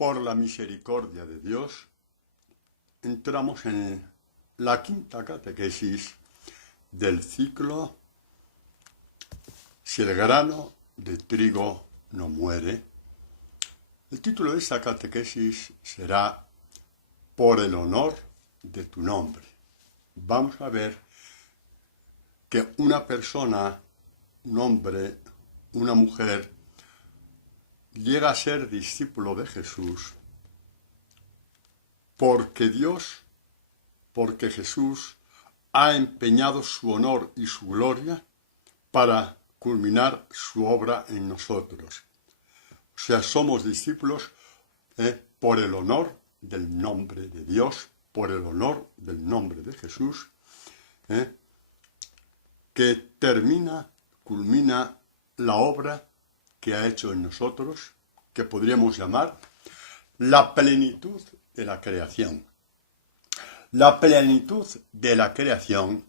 Por la misericordia de Dios, entramos en la quinta catequesis del ciclo Si el grano de trigo no muere. El título de esta catequesis será Por el honor de tu nombre. Vamos a ver que una persona, un hombre, una mujer, llega a ser discípulo de Jesús porque Jesús ha empeñado su honor y su gloria para culminar su obra en nosotros. O sea, somos discípulos por el honor del nombre de Dios, por el honor del nombre de Jesús, que culmina la obra que ha hecho en nosotros, que podríamos llamar la plenitud de la creación. La plenitud de la creación,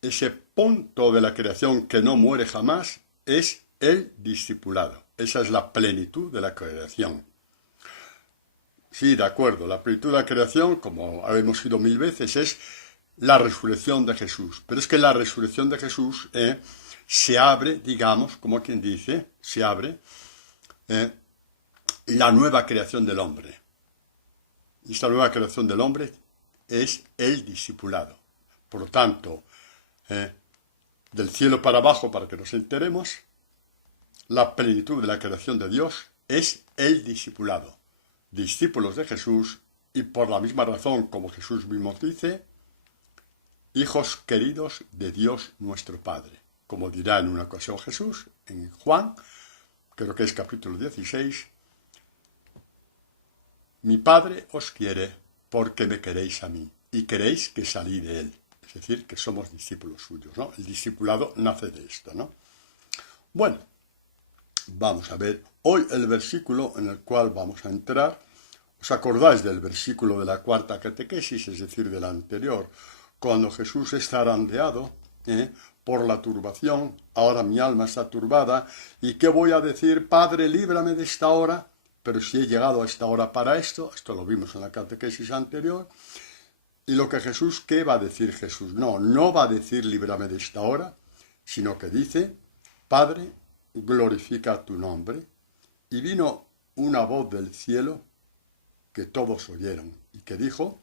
ese punto de la creación que no muere jamás, es el discipulado. Esa es la plenitud de la creación. Sí, de acuerdo, la plenitud de la creación, como hemos oído 1000 veces, es la resurrección de Jesús. Pero es que la resurrección de Jesús se abre, digamos, como quien dice, se abre la nueva creación del hombre. Y esta nueva creación del hombre es el discipulado. Por lo tanto, del cielo para abajo, para que nos enteremos, la plenitud de la creación de Dios es el discipulado. Discípulos de Jesús, y por la misma razón, como Jesús mismo dice, hijos queridos de Dios nuestro Padre. Como dirá en una ocasión Jesús, en Juan, creo que es capítulo 16, mi Padre os quiere porque me queréis a mí, y queréis que salí de él. Es decir, que somos discípulos suyos, ¿no? El discipulado nace de esto, ¿no? Bueno, vamos a ver hoy el versículo en el cual vamos a entrar. ¿Os acordáis del versículo de la cuarta catequesis, es decir, del anterior? Cuando Jesús es zarandeado por la turbación, ahora mi alma está turbada, ¿y qué voy a decir? Padre, líbrame de esta hora. Pero si he llegado a esta hora para esto lo vimos en la catequesis anterior. Y lo que Jesús, ¿qué va a decir Jesús? No va a decir líbrame de esta hora, sino que dice, Padre, glorifica tu nombre. Y vino una voz del cielo que todos oyeron y que dijo,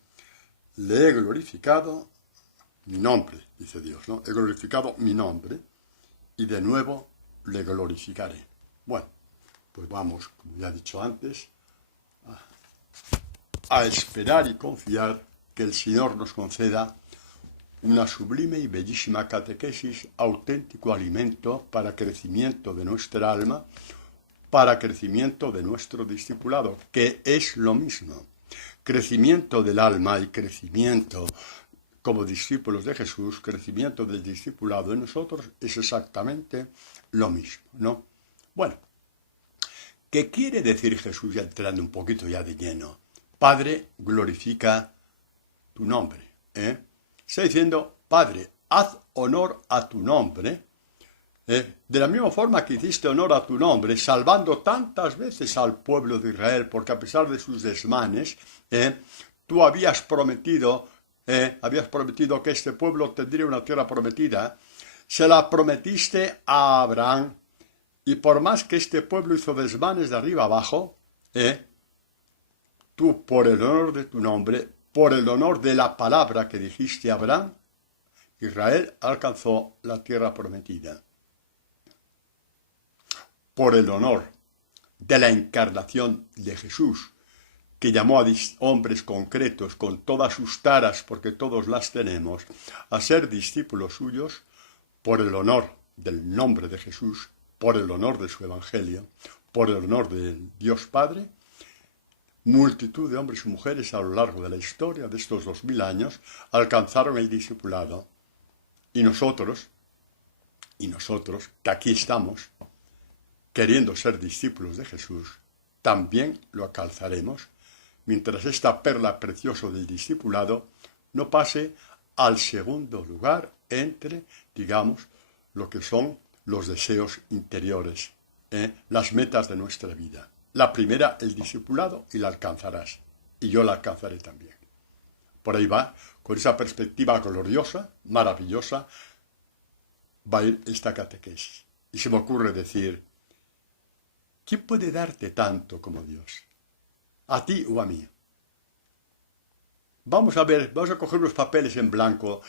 le he glorificado mi nombre, dice Dios, ¿no? He glorificado mi nombre y de nuevo le glorificaré. Bueno, pues vamos, como ya he dicho antes, a esperar y confiar que el Señor nos conceda una sublime y bellísima catequesis, auténtico alimento para crecimiento de nuestra alma, para crecimiento de nuestro discipulado, que es lo mismo. Crecimiento del alma y crecimiento como discípulos de Jesús, crecimiento del discipulado en nosotros es exactamente lo mismo, ¿no? Bueno, ¿qué quiere decir Jesús, ya entrando un poquito ya de lleno? Padre, glorifica tu nombre. Está diciendo, Padre, haz honor a tu nombre, de la misma forma que hiciste honor a tu nombre, salvando tantas veces al pueblo de Israel, porque a pesar de sus desmanes, tú habías prometido que este pueblo tendría una tierra prometida, se la prometiste a Abraham, y por más que este pueblo hizo desmanes de arriba abajo, tú por el honor de tu nombre, por el honor de la palabra que dijiste a Abraham, Israel alcanzó la tierra prometida. Por el honor de la encarnación de Jesús, que llamó a hombres concretos con todas sus taras, porque todos las tenemos, a ser discípulos suyos, por el honor del nombre de Jesús, por el honor de su evangelio, por el honor del Dios Padre, multitud de hombres y mujeres a lo largo de la historia de estos 2000 años alcanzaron el discipulado. Y nosotros, que aquí estamos, queriendo ser discípulos de Jesús, también lo alcanzaremos, mientras esta perla preciosa del discipulado no pase al segundo lugar entre, digamos, lo que son los deseos interiores, las metas de nuestra vida. La primera, el discipulado, y la alcanzarás. Y yo la alcanzaré también. Por ahí va, con esa perspectiva gloriosa, maravillosa, va a ir esta catequesis. Y se me ocurre decir, ¿quién puede darte tanto como Dios? ¿A ti o a mí? Vamos a ver, vamos a coger unos papeles en blanco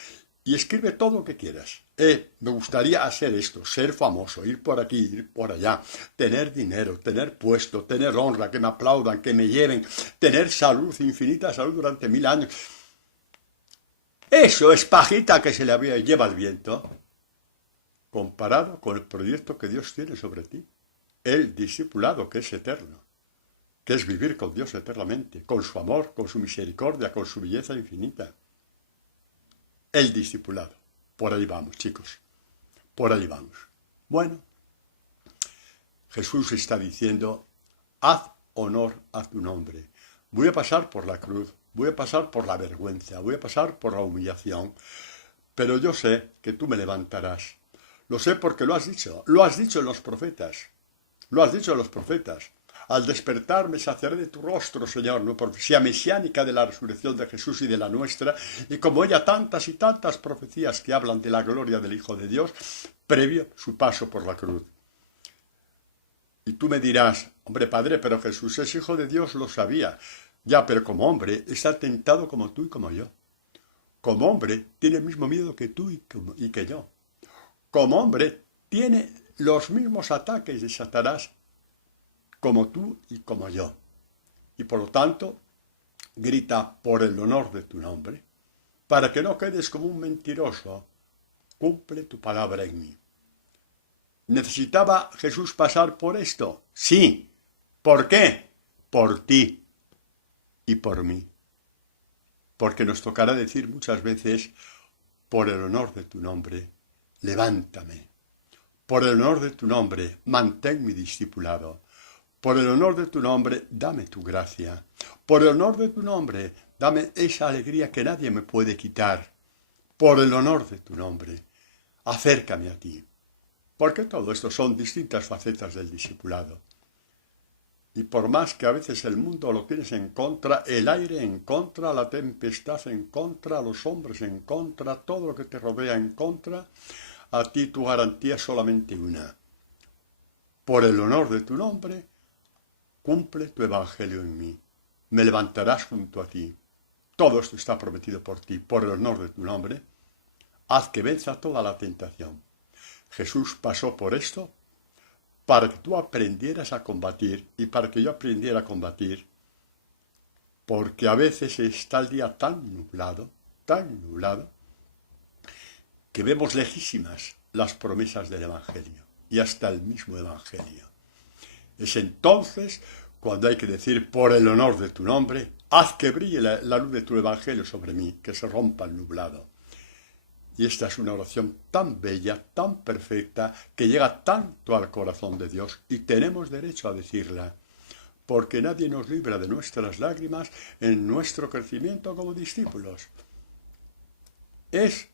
y escribe todo lo que quieras. Me gustaría hacer esto, ser famoso, ir por aquí, ir por allá, tener dinero, tener puesto, tener honra, que me aplaudan, que me lleven, tener salud, infinita salud durante 1000 años. Eso es pajita que se le lleva el viento, comparado con el proyecto que Dios tiene sobre ti. El discipulado, que es eterno, que es vivir con Dios eternamente, con su amor, con su misericordia, con su belleza infinita. El discipulado. Por ahí vamos, chicos. Por ahí vamos. Bueno, Jesús está diciendo, haz honor a tu nombre. Voy a pasar por la cruz, voy a pasar por la vergüenza, voy a pasar por la humillación, pero yo sé que tú me levantarás. Lo sé porque lo has dicho en los profetas. Lo has dicho en los profetas. Al despertar me saciaré de tu rostro, Señor, ¿no? Profecía mesiánica de la resurrección de Jesús y de la nuestra, y como ella tantas y tantas profecías que hablan de la gloria del Hijo de Dios, previo su paso por la cruz. Y tú me dirás, hombre, Padre, pero Jesús es Hijo de Dios, lo sabía. Ya, pero como hombre está tentado como tú y como yo. Como hombre tiene el mismo miedo que tú y que yo. Como hombre tiene los mismos ataques de Satanás como tú y como yo. Y por lo tanto, grita por el honor de tu nombre, para que no quedes como un mentiroso, cumple tu palabra en mí. ¿Necesitaba Jesús pasar por esto? Sí. ¿Por qué? Por ti y por mí. Porque nos tocará decir muchas veces, por el honor de tu nombre, levántame. Por el honor de tu nombre, mantén mi discipulado. Por el honor de tu nombre, dame tu gracia. Por el honor de tu nombre, dame esa alegría que nadie me puede quitar. Por el honor de tu nombre, acércame a ti. Porque todo esto son distintas facetas del discipulado. Y por más que a veces el mundo lo tienes en contra, el aire en contra, la tempestad en contra, los hombres en contra, todo lo que te rodea en contra, a ti tu garantía es solamente una. Por el honor de tu nombre, cumple tu evangelio en mí. Me levantarás junto a ti. Todo esto está prometido por ti, por el honor de tu nombre. Haz que venza toda la tentación. Jesús pasó por esto para que tú aprendieras a combatir y para que yo aprendiera a combatir, porque a veces está el día tan nublado, que vemos lejísimas las promesas del Evangelio y hasta el mismo Evangelio. Es entonces cuando hay que decir, por el honor de tu nombre, haz que brille la luz de tu Evangelio sobre mí, que se rompa el nublado. Y esta es una oración tan bella, tan perfecta, que llega tanto al corazón de Dios, y tenemos derecho a decirla, porque nadie nos libra de nuestras lágrimas en nuestro crecimiento como discípulos. Es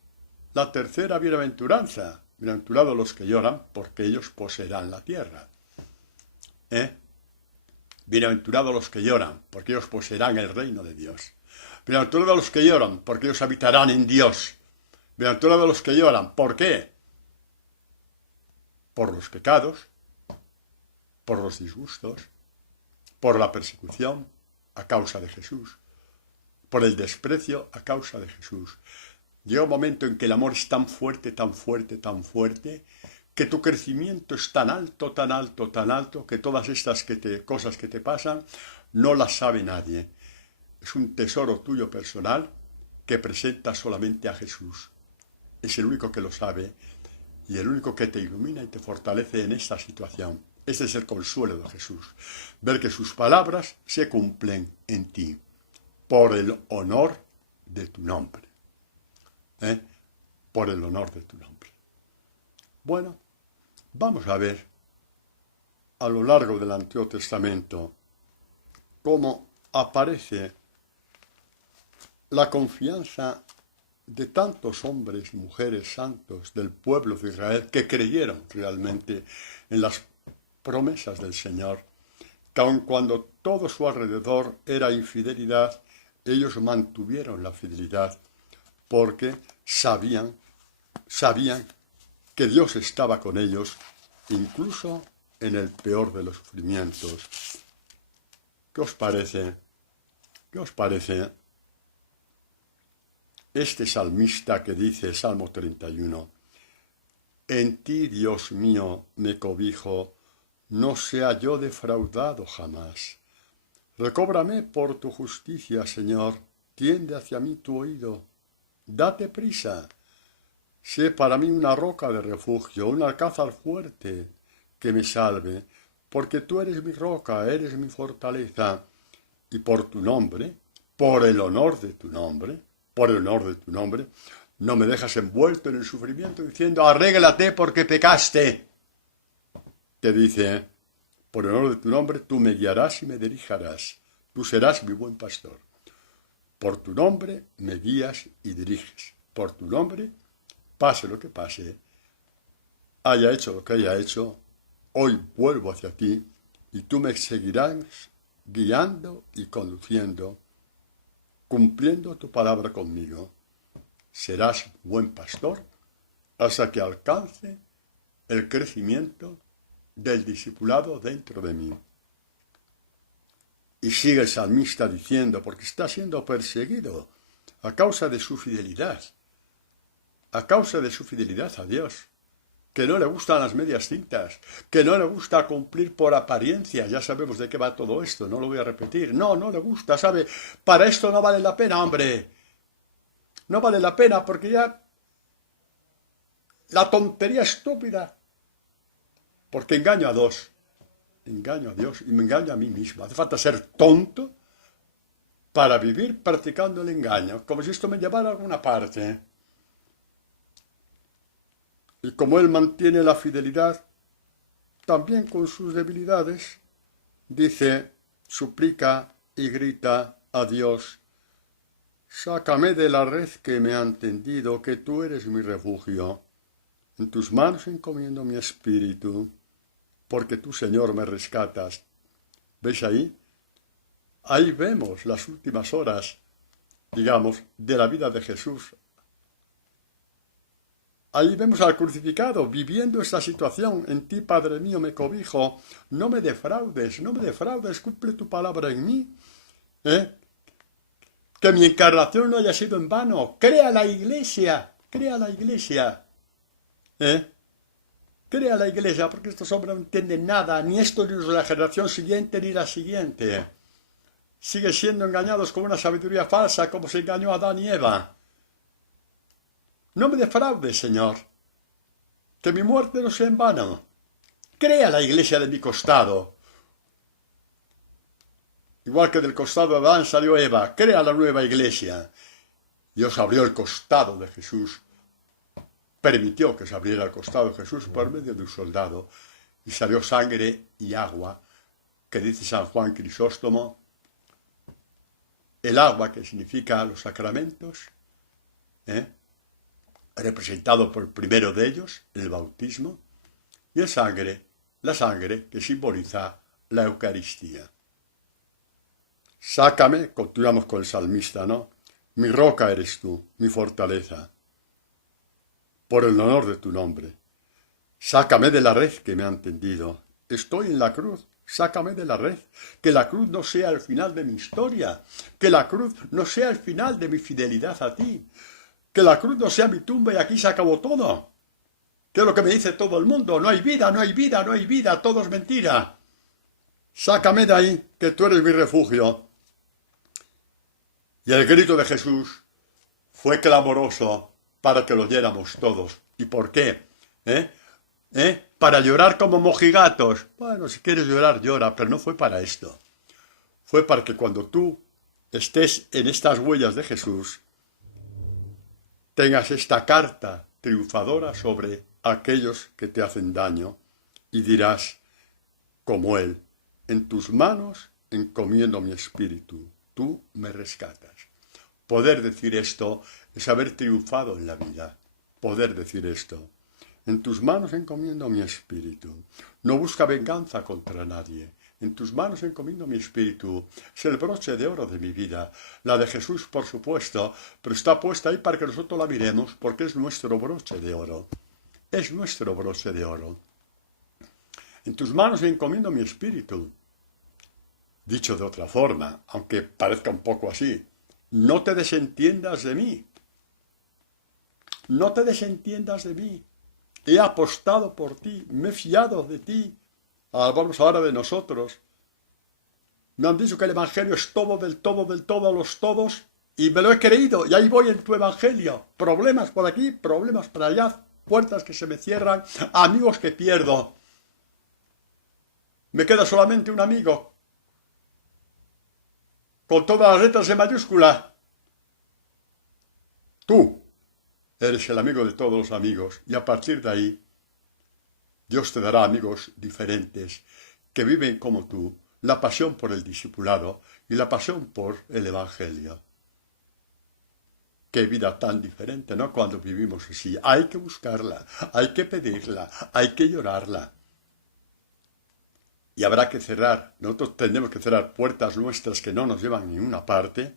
la tercera bienaventuranza. Bienaventurados los que lloran, porque ellos poseerán la tierra. Bienaventurados los que lloran, porque ellos poseerán el reino de Dios. Bienaventurados los que lloran, porque ellos habitarán en Dios. Bienaventurados los que lloran. ¿Por qué? Por los pecados, por los disgustos, por la persecución a causa de Jesús, por el desprecio a causa de Jesús. Llega un momento en que el amor es tan fuerte, tan fuerte, tan fuerte, que tu crecimiento es tan alto, tan alto, tan alto, que todas estas cosas que te pasan no las sabe nadie. Es un tesoro tuyo personal que presentas solamente a Jesús. Es el único que lo sabe y el único que te ilumina y te fortalece en esta situación. Ese es el consuelo de Jesús. Ver que sus palabras se cumplen en ti por el honor de tu nombre. Por el honor de tu nombre. Bueno, vamos a ver a lo largo del Antiguo Testamento cómo aparece la confianza de tantos hombres y mujeres santos del pueblo de Israel que creyeron realmente en las promesas del Señor, que aun cuando todo su alrededor era infidelidad, ellos mantuvieron la fidelidad porque sabían que Dios estaba con ellos, incluso en el peor de los sufrimientos. ¿Qué os parece? ¿Qué os parece este salmista que dice, Salmo 31, en ti, Dios mío, me cobijo, no sea yo defraudado jamás. Recóbrame por tu justicia, Señor, tiende hacia mí tu oído, date prisa. Sé para mí una roca de refugio, un alcázar fuerte que me salve, porque tú eres mi roca, eres mi fortaleza, y por tu nombre, por el honor de tu nombre, no me dejas envuelto en el sufrimiento diciendo, arréglate porque pecaste. Te dice, por el honor de tu nombre, tú me guiarás y me dirijarás, tú serás mi buen pastor. Por tu nombre me guías y diriges, por tu nombre, pase lo que pase, haya hecho lo que haya hecho, hoy vuelvo hacia ti y tú me seguirás guiando y conduciendo, cumpliendo tu palabra conmigo. Serás buen pastor hasta que alcance el crecimiento del discipulado dentro de mí. Y sigue el salmista diciendo, porque está siendo perseguido a causa de su fidelidad, a Dios, que no le gustan las medias tintas, que no le gusta cumplir por apariencia. Ya sabemos de qué va todo esto, no lo voy a repetir. No le gusta, ¿sabe? Para esto no vale la pena, hombre. No vale la pena porque ya la tontería estúpida. Porque engaño a Dios y me engaño a mí mismo. Hace falta ser tonto para vivir practicando el engaño, como si esto me llevara a alguna parte. Y como él mantiene la fidelidad, también con sus debilidades, dice, suplica y grita a Dios, sácame de la red que me han tendido, que tú eres mi refugio. En tus manos encomiendo mi espíritu, porque tú, Señor, me rescatas. ¿Veis ahí? Ahí vemos las últimas horas, digamos, de la vida de Jesús. Ahí vemos al crucificado viviendo esta situación. En ti, Padre mío, me cobijo. No me defraudes, cumple tu palabra en mí. Que mi encarnación no haya sido en vano. Crea la iglesia. Crea la iglesia, porque estos hombres no entienden nada, ni esto ni la generación siguiente ni la siguiente. Siguen siendo engañados con una sabiduría falsa, como se engañó a Adán y Eva. No me defraudes, Señor, que mi muerte no sea en vano. Crea la iglesia de mi costado. Igual que del costado de Adán salió Eva, crea la nueva iglesia. Dios abrió el costado de Jesús, permitió que se abriera el costado de Jesús por medio de un soldado, y salió sangre y agua, que dice San Juan Crisóstomo, el agua que significa los sacramentos, representado por el primero de ellos, el bautismo, y la sangre que simboliza la Eucaristía. Sácame, continuamos con el salmista, ¿no? Mi roca eres tú, mi fortaleza, por el honor de tu nombre. Sácame de la red que me han tendido. Estoy en la cruz, sácame de la red. Que la cruz no sea el final de mi historia, que la cruz no sea el final de mi fidelidad a ti, que la cruz no sea mi tumba y aquí se acabó todo. Que es lo que me dice todo el mundo, no hay vida, todo es mentira. Sácame de ahí, que tú eres mi refugio. Y el grito de Jesús fue clamoroso para que lo oyéramos todos. ¿Y por qué? Para llorar como mojigatos. Bueno, si quieres llorar, llora, pero no fue para esto. Fue para que cuando tú estés en estas huellas de Jesús, tengas esta carta triunfadora sobre aquellos que te hacen daño y dirás, como Él, en tus manos encomiendo mi espíritu, tú me rescatas. Poder decir esto es haber triunfado en la vida, poder decir esto. En tus manos encomiendo mi espíritu. No busca venganza contra nadie. En tus manos encomiendo mi espíritu. Es el broche de oro de mi vida. La de Jesús, por supuesto, pero está puesta ahí para que nosotros la miremos, porque es nuestro broche de oro. Es nuestro broche de oro. En tus manos encomiendo mi espíritu. Dicho de otra forma, aunque parezca un poco así, no te desentiendas de mí. No te desentiendas de mí. He apostado por ti, me he fiado de ti. Hablamos ahora de nosotros. Me han dicho que el Evangelio es todo, del todo, del todo, a los todos, y me lo he creído, y ahí voy en tu Evangelio. Problemas por aquí, problemas por allá, puertas que se me cierran, amigos que pierdo. Me queda solamente un amigo, con todas las letras en mayúscula. Tú eres el amigo de todos los amigos, y a partir de ahí, Dios te dará amigos diferentes, que viven como tú, la pasión por el discipulado y la pasión por el Evangelio. Qué vida tan diferente, ¿no? Cuando vivimos así. Hay que buscarla, hay que pedirla, hay que llorarla. Y habrá que cerrar, nosotros tendremos que cerrar puertas nuestras que no nos llevan a ninguna parte,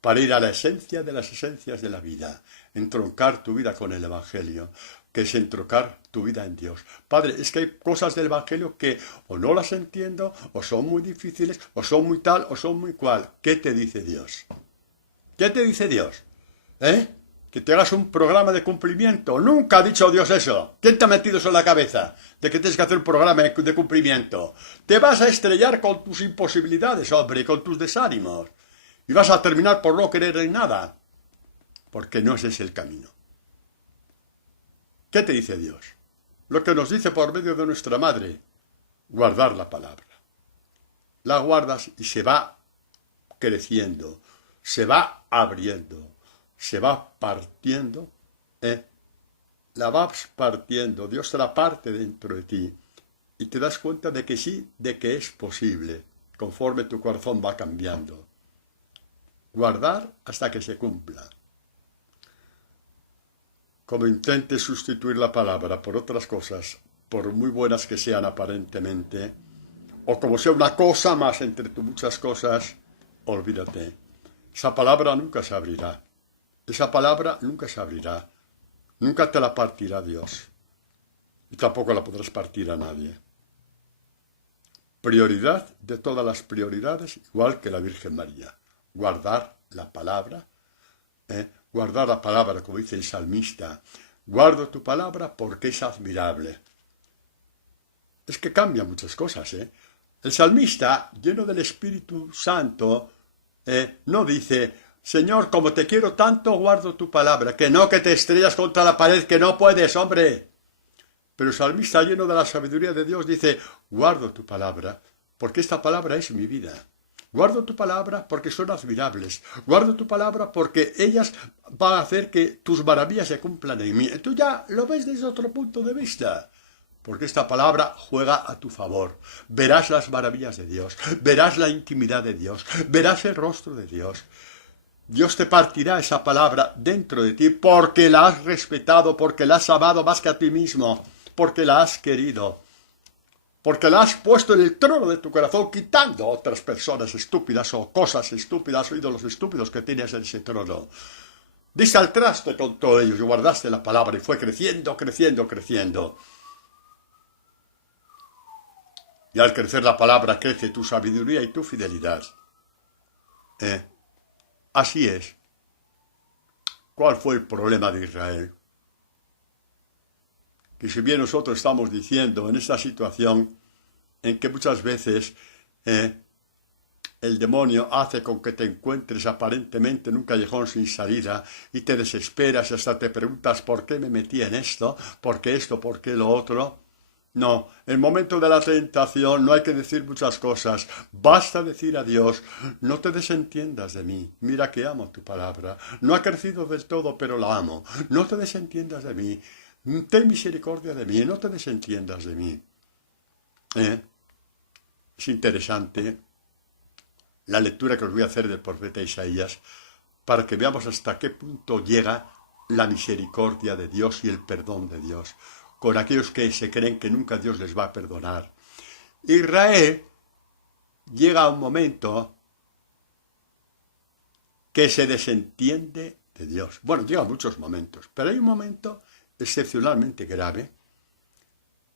para ir a la esencia de las esencias de la vida, entroncar tu vida con el Evangelio, que es entroncar tu vida en Dios. Padre, es que hay cosas del Evangelio que o no las entiendo, o son muy difíciles, o son muy tal, o son muy cual. ¿Qué te dice Dios? ¿Qué te dice Dios? Que te hagas un programa de cumplimiento. Nunca ha dicho Dios eso. ¿Quién te ha metido eso en la cabeza? De que tienes que hacer un programa de cumplimiento. Te vas a estrellar con tus imposibilidades, hombre, con tus desánimos. Y vas a terminar por no querer en nada. Porque no ese es el camino. ¿Qué te dice Dios? Lo que nos dice por medio de nuestra madre. Guardar la palabra. La guardas y se va creciendo. Se va abriendo. Se va partiendo. La vas partiendo. Dios te la parte dentro de ti. Y te das cuenta de que sí, de que es posible. Conforme tu corazón va cambiando. Guardar hasta que se cumpla. Como intentes sustituir la palabra por otras cosas, por muy buenas que sean aparentemente, o como sea una cosa más entre muchas cosas, olvídate. Esa palabra nunca se abrirá. Esa palabra nunca se abrirá. Nunca te la partirá Dios. Y tampoco la podrás partir a nadie. Prioridad de todas las prioridades, igual que la Virgen María. Guardar la palabra, guardar la palabra, como dice el salmista. Guardo tu palabra porque es admirable. Es que cambia muchas cosas, El salmista, lleno del Espíritu Santo, no dice, Señor, como te quiero tanto, guardo tu palabra. Que no, que te estrellas contra la pared, que no puedes, hombre. Pero el salmista, lleno de la sabiduría de Dios, dice, guardo tu palabra, porque esta palabra es mi vida. Guardo tu palabra porque son admirables. Guardo tu palabra porque ellas van a hacer que tus maravillas se cumplan en mí. Tú ya lo ves desde otro punto de vista. Porque esta palabra juega a tu favor. Verás las maravillas de Dios. Verás la intimidad de Dios. Verás el rostro de Dios. Dios te partirá esa palabra dentro de ti porque la has respetado, porque la has amado más que a ti mismo, porque la has querido. Porque la has puesto en el trono de tu corazón, quitando a otras personas estúpidas o cosas estúpidas o ídolos estúpidos que tienes en ese trono. Diste al traste con todo ello y guardaste la palabra y fue creciendo, creciendo, creciendo. Y al crecer la palabra crece tu sabiduría y tu fidelidad. Así es. ¿Cuál fue el problema de Israel? Que si bien nosotros estamos diciendo en esta situación en que muchas veces el demonio hace con que te encuentres aparentemente en un callejón sin salida y te desesperas y hasta te preguntas ¿por qué me metí en esto? ¿Por qué esto? ¿Por qué lo otro? No, en el momento de la tentación no hay que decir muchas cosas. Basta decir a Dios, no te desentiendas de mí. Mira que amo tu palabra. No ha crecido del todo, pero la amo. No te desentiendas de mí. Ten misericordia de mí, no te desentiendas de mí. Es interesante la lectura que os voy a hacer del profeta Isaías para que veamos hasta qué punto llega la misericordia de Dios y el perdón de Dios. con aquellos que se creen que nunca Dios les va a perdonar. Israel llega a un momento que se desentiende de Dios. Bueno, llega a muchos momentos, pero hay un momento excepcionalmente grave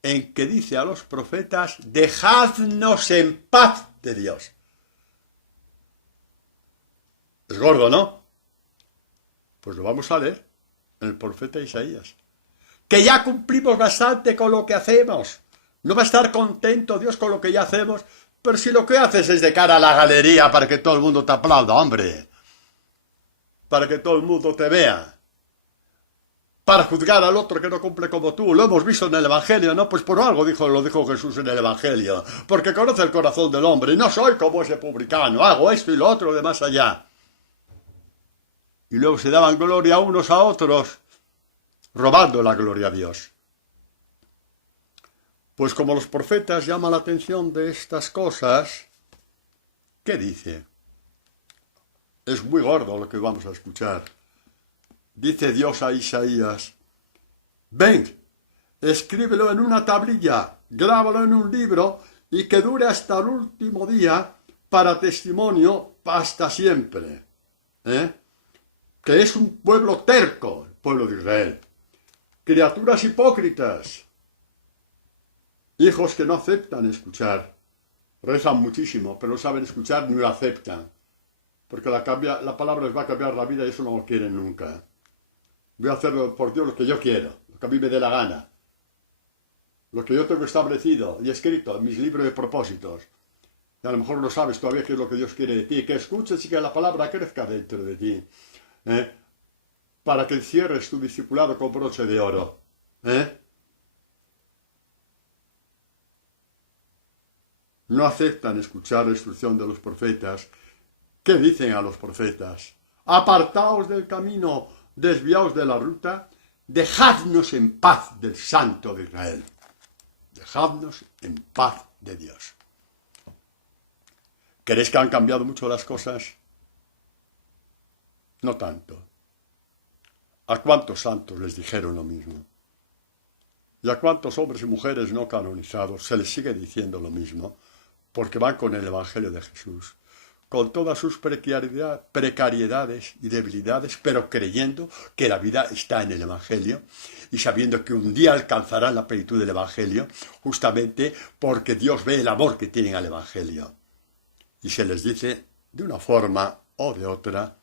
en que dice a los profetas: dejadnos en paz de Dios. Es gordo, ¿no? Pues lo vamos a leer en el profeta Isaías. Que ya cumplimos bastante con lo que hacemos. No va a estar contento Dios con lo que ya hacemos, pero si lo que haces es de cara a la galería para que todo el mundo te aplauda, hombre. Para que todo el mundo te vea. Para juzgar al otro que no cumple como tú. Lo hemos visto en el Evangelio, ¿no? Pues por algo lo dijo Jesús en el Evangelio. Porque conoce el corazón del hombre. Y no soy como ese publicano. Hago esto y lo otro de más allá. Y luego se daban gloria unos a otros, robando la gloria a Dios. Pues como los profetas llaman la atención de estas cosas, ¿qué dice? Es muy gordo lo que vamos a escuchar. Dice Dios a Isaías: ven, escríbelo en una tablilla, grábalo en un libro y que dure hasta el último día para testimonio hasta siempre. Que es un pueblo terco, el pueblo de Israel. Criaturas hipócritas. Hijos que no aceptan escuchar. Rezan muchísimo, pero no saben escuchar ni lo aceptan. Porque la palabra les va a cambiar la vida y eso no lo quieren nunca. Voy a hacer por Dios lo que yo quiero, lo que a mí me dé la gana. Lo que yo tengo establecido y escrito en mis libros de propósitos. Y a lo mejor no sabes todavía qué es lo que Dios quiere de ti. Que escuches y que la palabra crezca dentro de ti. Para que cierres tu discipulado con broche de oro. No aceptan escuchar la instrucción de los profetas. ¿Qué dicen a los profetas? Apartaos del camino, desviaos de la ruta, dejadnos en paz del Santo de Israel. Dejadnos en paz de Dios. ¿Crees que han cambiado mucho las cosas? No tanto. ¿A cuántos santos les dijeron lo mismo? ¿Y a cuántos hombres y mujeres no canonizados se les sigue diciendo lo mismo? Porque van con el Evangelio de Jesús, con todas sus precariedades y debilidades, pero creyendo que la vida está en el Evangelio y sabiendo que un día alcanzarán la plenitud del Evangelio, justamente porque Dios ve el amor que tienen al Evangelio. Y se les dice de una forma o de otra,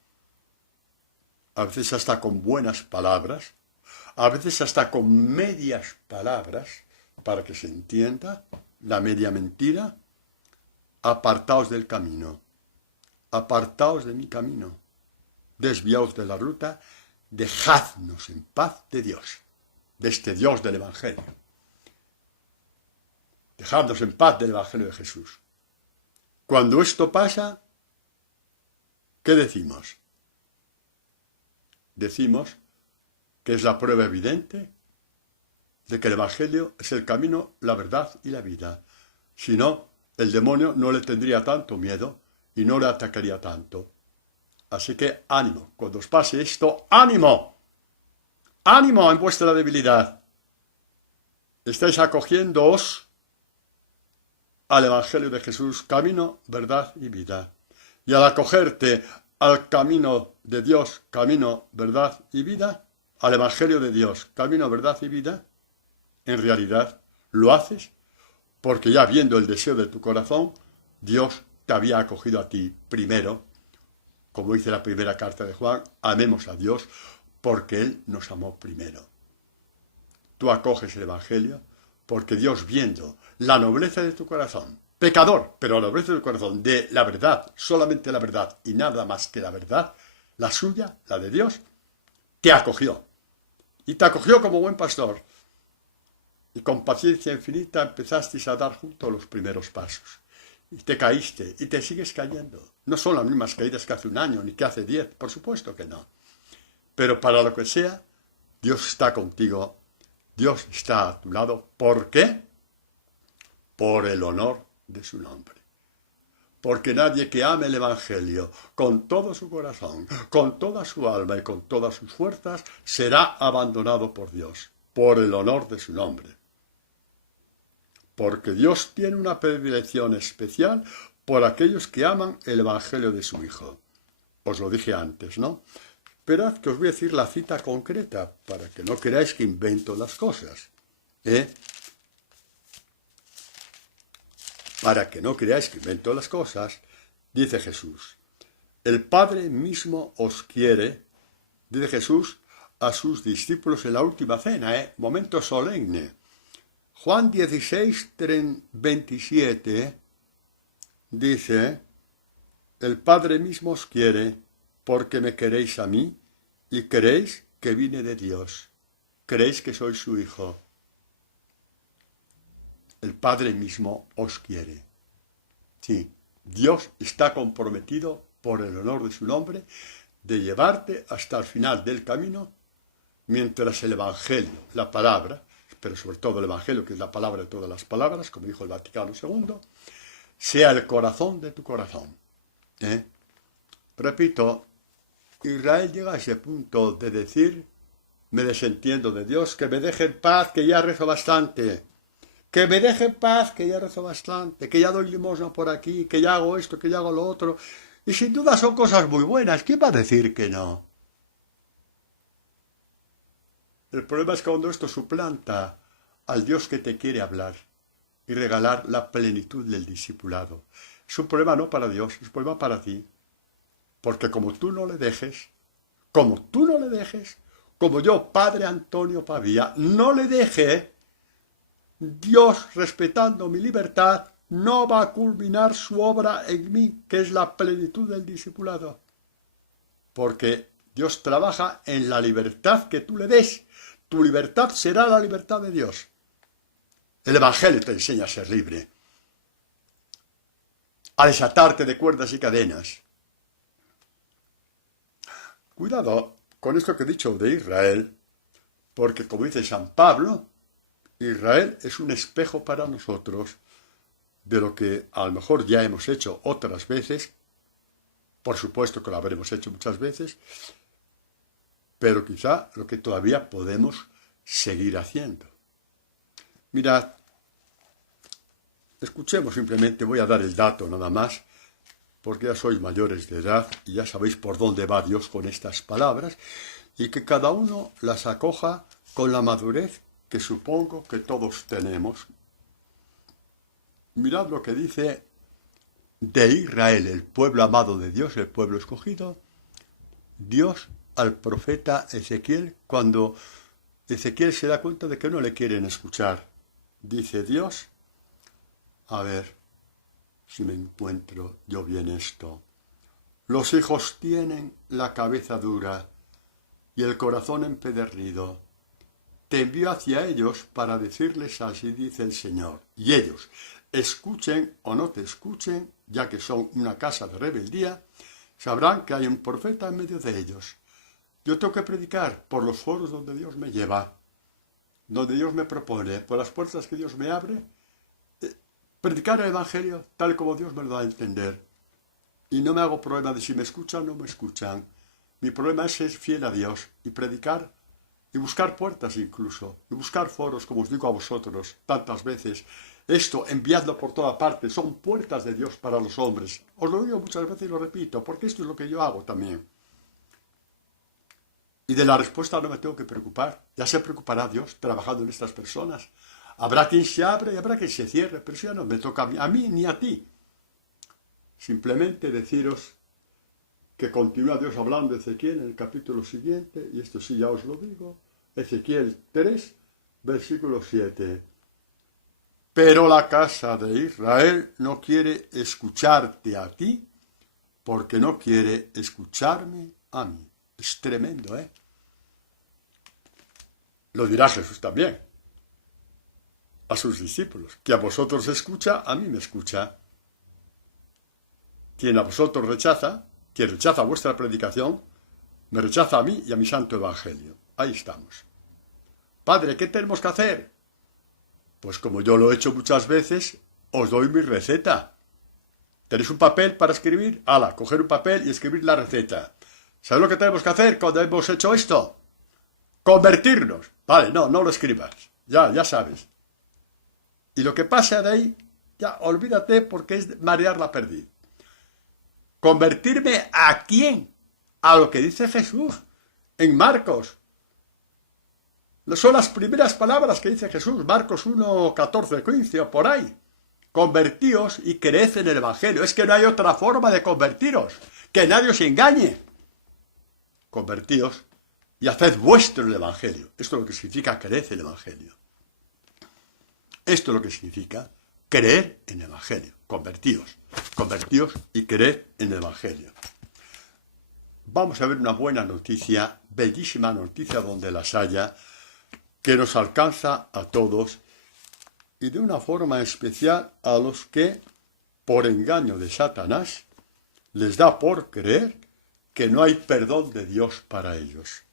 a veces hasta con buenas palabras, a veces hasta con medias palabras, para que se entienda la media mentira: apartaos del camino, apartaos de mi camino, desviaos de la ruta, dejadnos en paz de Dios, de este Dios del Evangelio. Dejadnos en paz del Evangelio de Jesús. Cuando esto pasa, ¿qué decimos? Decimos que es la prueba evidente de que el Evangelio es el camino, la verdad y la vida. Si no, el demonio no le tendría tanto miedo y no le atacaría tanto. Así que ánimo, cuando os pase esto, ánimo, ánimo en vuestra debilidad. Estáis acogiéndoos al Evangelio de Jesús, camino, verdad y vida. Y al acogerte al camino de Dios, camino, verdad y vida, al Evangelio de Dios, camino, verdad y vida, en realidad lo haces porque ya viendo el deseo de tu corazón, Dios te había acogido a ti primero, como dice la primera carta de Juan: amemos a Dios porque Él nos amó primero. Tú acoges el Evangelio porque Dios, viendo la nobleza de tu corazón, pecador, pero la nobleza del corazón, de la verdad, solamente la verdad y nada más que la verdad, la suya, la de Dios, te acogió. Y te acogió como buen pastor. Y con paciencia infinita empezasteis a dar juntos los primeros pasos. Y te caíste, y te sigues cayendo. No son las mismas caídas que hace un año, ni que hace 10, por supuesto que no. Pero para lo que sea, Dios está contigo, Dios está a tu lado. ¿Por qué? Por el honor de su nombre. Porque nadie que ame el Evangelio con todo su corazón, con toda su alma y con todas sus fuerzas, será abandonado por Dios. por el honor de su nombre. Porque Dios tiene una predilección especial por aquellos que aman el Evangelio de su Hijo. Os lo dije antes, ¿no? Esperad que os voy a decir la cita concreta para que no creáis que invento las cosas. Para que no creáis que invento las cosas, dice Jesús. El Padre mismo os quiere, dice Jesús, a sus discípulos en la última cena, momento solemne. Juan 16, 27 dice, el Padre mismo os quiere porque me queréis a mí y creéis que vine de Dios. Creéis que soy su Hijo. El Padre mismo os quiere. Sí, Dios está comprometido por el honor de su nombre de llevarte hasta el final del camino mientras el Evangelio, la palabra, pero sobre todo el Evangelio, que es la palabra de todas las palabras, como dijo el Vaticano II, sea el corazón de tu corazón. Repito, Israel llega a ese punto de decir, me desentiendo de Dios, que me deje en paz, que ya rezo bastante. Que me deje en paz, que ya rezo bastante, que ya doy limosna por aquí, que ya hago esto, que ya hago lo otro. Y sin duda son cosas muy buenas. ¿Quién va a decir que no? El problema es que cuando esto suplanta al Dios que te quiere hablar y regalar la plenitud del discipulado. Es un problema no para Dios, es un problema para ti. Porque como tú no le dejes, como yo, Padre Antonio Pavía, no le deje, Dios, respetando mi libertad, no va a culminar su obra en mí, que es la plenitud del discipulado. Porque Dios trabaja en la libertad que tú le des. Tu libertad será la libertad de Dios. El Evangelio te enseña a ser libre, a desatarte de cuerdas y cadenas. Cuidado con esto que he dicho de Israel, porque como dice San Pablo, Israel es un espejo para nosotros de lo que a lo mejor ya hemos hecho otras veces, por supuesto que lo habremos hecho muchas veces, pero quizá lo que todavía podemos seguir haciendo. Mirad, escuchemos simplemente, voy a dar el dato nada más, porque ya sois mayores de edad y ya sabéis por dónde va Dios con estas palabras, y que cada uno las acoja con la madurez que supongo que todos tenemos. Mirad lo que dice de Israel, el pueblo amado de Dios, el pueblo escogido, Dios al profeta Ezequiel, cuando Ezequiel se da cuenta de que no le quieren escuchar. Dice Dios, a ver si me encuentro yo bien esto. Los hijos tienen la cabeza dura y el corazón empedernido. Te envío hacia ellos para decirles así dice el Señor. Y ellos, escuchen o no te escuchen, ya que son una casa de rebeldía, sabrán que hay un profeta en medio de ellos. Yo tengo que predicar por los foros donde Dios me lleva, donde Dios me propone, por las puertas que Dios me abre, predicar el Evangelio tal como Dios me lo da a entender. Y no me hago problema de si me escuchan o no me escuchan. Mi problema es ser fiel a Dios y predicar y buscar puertas incluso, y buscar foros, como os digo a vosotros tantas veces. Esto, enviadlo por toda parte, son puertas de Dios para los hombres. Os lo digo muchas veces y lo repito, porque esto es lo que yo hago también. Y de la respuesta no me tengo que preocupar. Ya se preocupará Dios trabajando en estas personas. Habrá quien se abre y habrá quien se cierre, pero eso ya no me toca a mí ni a ti. Simplemente deciros que continúa Dios hablando de Ezequiel en el capítulo siguiente, y esto sí ya os lo digo, Ezequiel 3, versículo 7. Pero la casa de Israel no quiere escucharte a ti, porque no quiere escucharme a mí. Es tremendo, ¿eh? Lo dirá Jesús también a sus discípulos. Que a vosotros escucha, a mí me escucha. Quien a vosotros rechaza, quien rechaza vuestra predicación, me rechaza a mí y a mi santo evangelio. Ahí estamos. Padre, ¿qué tenemos que hacer? Pues como yo lo he hecho muchas veces, os doy mi receta. ¿Tenéis un papel para escribir? ¡Hala! Coger un papel y escribir la receta. ¿Sabes lo que tenemos que hacer cuando hemos hecho esto? Convertirnos. Vale, no lo escribas. Ya sabes. Y lo que pasa de ahí, ya olvídate porque es marear la perdiz. ¿Convertirme a quién? A lo que dice Jesús en Marcos. Son las primeras palabras que dice Jesús, Marcos 1, 14, 15 o por ahí. Convertíos y creed en el Evangelio. Es que no hay otra forma de convertiros. Que nadie os engañe. Convertíos y haced vuestro el Evangelio. Esto es lo que significa creer en el Evangelio. Esto es lo que significa creer en el Evangelio. Convertíos y creed en el Evangelio. Vamos a ver una buena noticia, bellísima noticia donde las haya, que nos alcanza a todos y de una forma especial a los que, por engaño de Satanás, les da por creer que no hay perdón de Dios para ellos.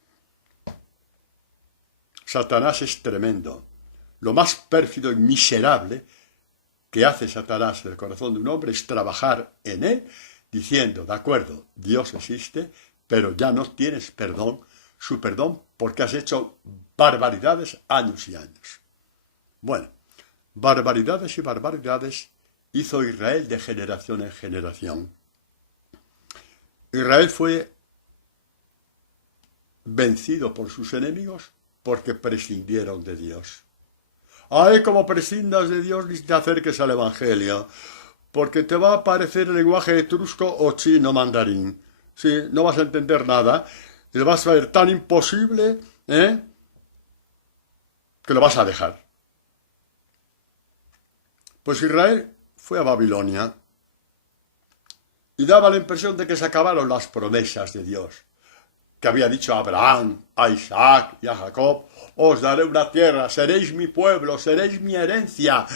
Satanás es tremendo. Lo más pérfido y miserable que hace Satanás en el corazón de un hombre es trabajar en él diciendo, de acuerdo, Dios existe, pero ya no tienes perdón, su perdón, porque has hecho barbaridades años y años. Bueno, barbaridades y barbaridades hizo Israel de generación en generación. Israel fue vencido por sus enemigos porque prescindieron de Dios. ¡Ay, como prescindas de Dios ni te acerques al Evangelio! Porque te va a parecer el lenguaje etrusco o chino mandarín. Sí, no vas a entender nada. Y lo vas a ver tan imposible, que lo vas a dejar. Pues Israel fue a Babilonia y daba la impresión de que se acabaron las promesas de Dios, que había dicho a Abraham, a Isaac y a Jacob, os daré una tierra, seréis mi pueblo, seréis mi herencia.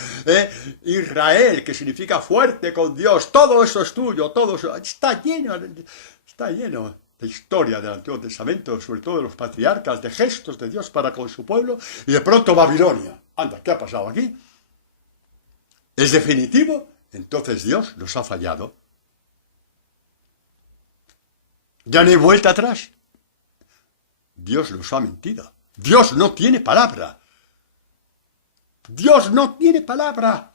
Israel, que significa fuerte con Dios, todo eso es tuyo, todo eso está lleno de historia del Antiguo Testamento, sobre todo de los patriarcas, de gestos de Dios para con su pueblo, y de pronto Babilonia. Anda, ¿qué ha pasado aquí? ¿Es definitivo? Entonces Dios nos ha fallado. Ya no hay vuelta atrás. Dios nos ha mentido. Dios no tiene palabra. Dios no tiene palabra.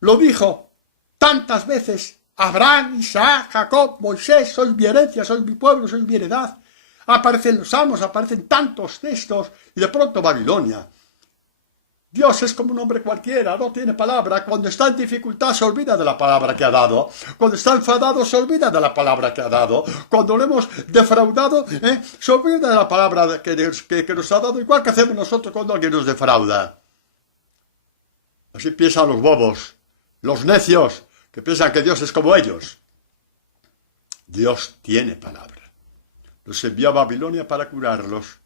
Lo dijo tantas veces. Abraham, Isaac, Jacob, Moisés, sois mi herencia, sois mi pueblo, sois mi heredad. Aparecen los salmos, aparecen tantos textos, y de pronto Babilonia. Dios es como un hombre cualquiera, no tiene palabra. Cuando está en dificultad se olvida de la palabra que ha dado. Cuando está enfadado se olvida de la palabra que ha dado. Cuando le hemos defraudado, se olvida de la palabra que nos ha dado. Igual que hacemos nosotros cuando alguien nos defrauda. Así piensan los bobos, los necios, que piensan que Dios es como ellos. Dios tiene palabra. Los envió a Babilonia para curarlos.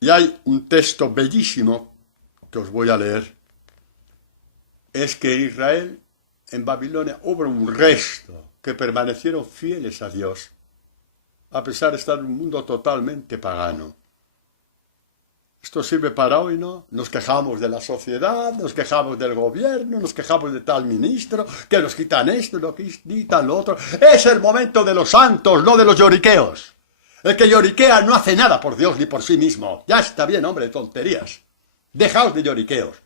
Y hay un texto bellísimo que os voy a leer. Es que en Israel, en Babilonia, hubo un resto que permanecieron fieles a Dios, a pesar de estar en un mundo totalmente pagano. Esto sirve para hoy, ¿no? Nos quejamos de la sociedad, nos quejamos del gobierno, nos quejamos de tal ministro, que nos quitan esto, nos quitan lo otro. Es el momento de los santos, no de los lloriqueos. El que lloriquea no hace nada por Dios ni por sí mismo. Ya está bien, hombre, tonterías. Dejaos de lloriqueos.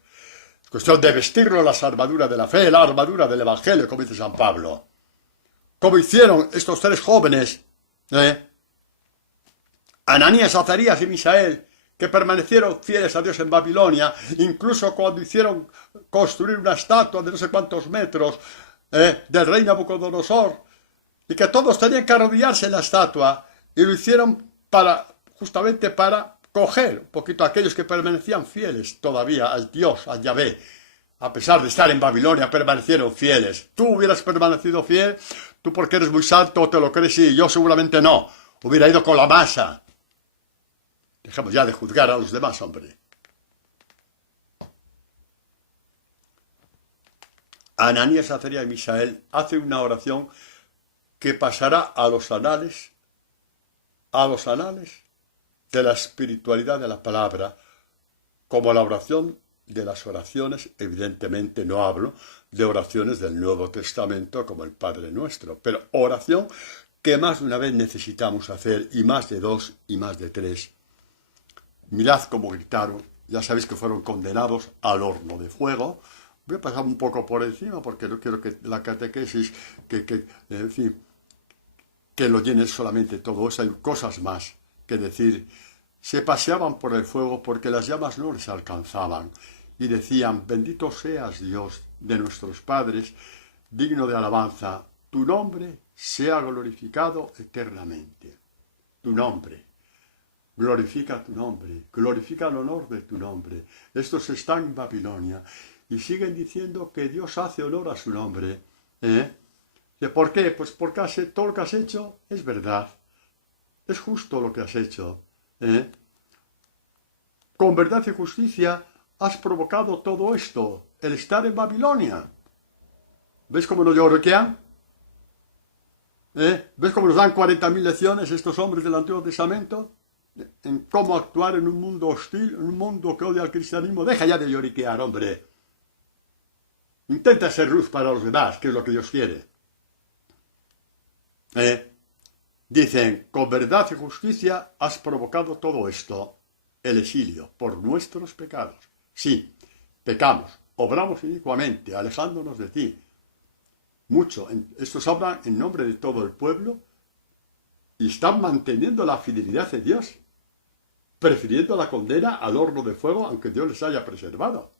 Es cuestión de vestirlo las armaduras de la fe, la armadura del Evangelio, como dice San Pablo. Como hicieron estos tres jóvenes, Ananías, Azarías y Misael, que permanecieron fieles a Dios en Babilonia, incluso cuando hicieron construir una estatua de no sé cuántos metros del rey Nabucodonosor, y que todos tenían que arrodillarse en la estatua, y lo hicieron justamente para coger un poquito a aquellos que permanecían fieles todavía al Dios, al Yahvé. A pesar de estar en Babilonia, permanecieron fieles. ¿Tú hubieras permanecido fiel? ¿Tú porque eres muy santo te lo crees? Sí, yo seguramente no. Hubiera ido con la masa. Dejemos ya de juzgar a los demás, hombre. Ananías, Azarías y Misael hacen una oración que pasará a los anales de la espiritualidad de la palabra, como la oración de las oraciones. Evidentemente no hablo de oraciones del Nuevo Testamento como el Padre Nuestro, pero oración que más de una vez necesitamos hacer, y más de dos, y más de tres. Mirad cómo gritaron. Ya sabéis que fueron condenados al horno de fuego. Voy a pasar un poco por encima porque no quiero que la catequesis, en fin, que lo llene solamente todo eso. Hay cosas más que decir. Se paseaban por el fuego porque las llamas no les alcanzaban. Y decían, bendito seas Dios de nuestros padres, digno de alabanza. Tu nombre sea glorificado eternamente. Tu nombre. Glorifica tu nombre, glorifica el honor de tu nombre. Estos están en Babilonia y siguen diciendo que Dios hace honor a su nombre. ¿Por qué? Pues porque todo lo que has hecho es verdad. Es justo lo que has hecho. Con verdad y justicia has provocado todo esto, el estar en Babilonia. ¿Ves cómo nos lloriquean? ¿Ves cómo nos dan 40.000 lecciones estos hombres del Antiguo Testamento? En cómo actuar en un mundo hostil, en un mundo que odia al cristianismo. Deja ya de lloriquear, hombre. Intenta ser luz para los demás, que es lo que Dios quiere. Dicen, con verdad y justicia has provocado todo esto, el exilio, por nuestros pecados. Sí, pecamos, obramos inicuamente, alejándonos de ti. Mucho. Estos hablan en nombre de todo el pueblo y están manteniendo la fidelidad de Dios, prefiriendo la condena al horno de fuego, aunque Dios les haya preservado.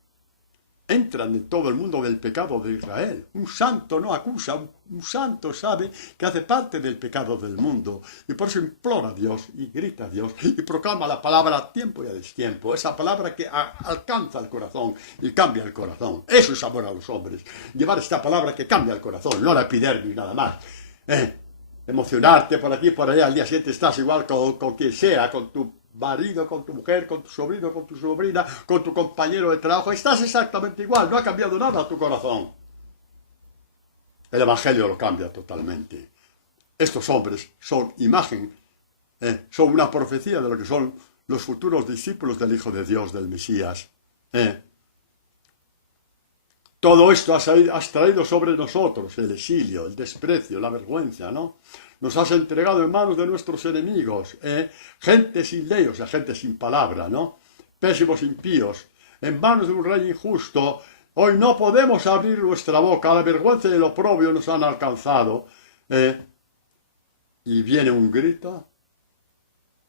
Entran en todo el mundo del pecado de Israel. Un santo no acusa, un santo sabe que hace parte del pecado del mundo. Y por eso implora a Dios y grita a Dios y proclama la palabra a tiempo y a destiempo. Esa palabra que alcanza el corazón y cambia el corazón. Eso es amor a los hombres. Llevar esta palabra que cambia el corazón, no la epidermis nada más. Emocionarte por aquí y por allá, al día siguiente estás igual con quien sea, con tu marido, con tu mujer, con tu sobrino, con tu sobrina, con tu compañero de trabajo, estás exactamente igual, no ha cambiado nada tu corazón. El Evangelio lo cambia totalmente. Estos hombres son imagen, son una profecía de lo que son los futuros discípulos del Hijo de Dios, del Mesías. Todo esto has traído sobre nosotros, el exilio, el desprecio, la vergüenza, ¿no? Nos has entregado en manos de nuestros enemigos, gente sin ley, o sea, gente sin palabra, ¿no? Pésimos impíos, en manos de un rey injusto. Hoy no podemos abrir nuestra boca, la vergüenza y el oprobio nos han alcanzado. Y viene un grito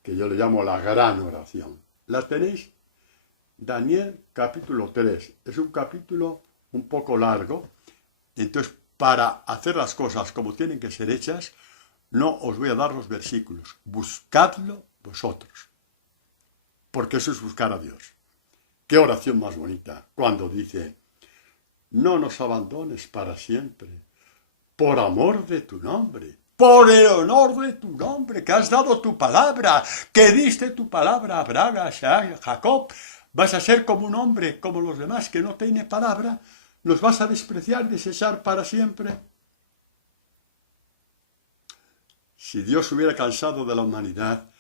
que yo le llamo la gran oración. ¿La tenéis? Daniel capítulo 3. Es un capítulo un poco largo. Entonces, para hacer las cosas como tienen que ser hechas, no os voy a dar los versículos. Buscadlo vosotros. Porque eso es buscar a Dios. Qué oración más bonita cuando dice, no nos abandones para siempre, por amor de tu nombre, por el honor de tu nombre, que has dado tu palabra, que diste tu palabra a Abraham, a Isaac, a Jacob. Vas a ser como un hombre, como los demás, que no tiene palabra. ¿Nos vas a despreciar, desechar para siempre? Si Dios hubiera cansado de la humanidad,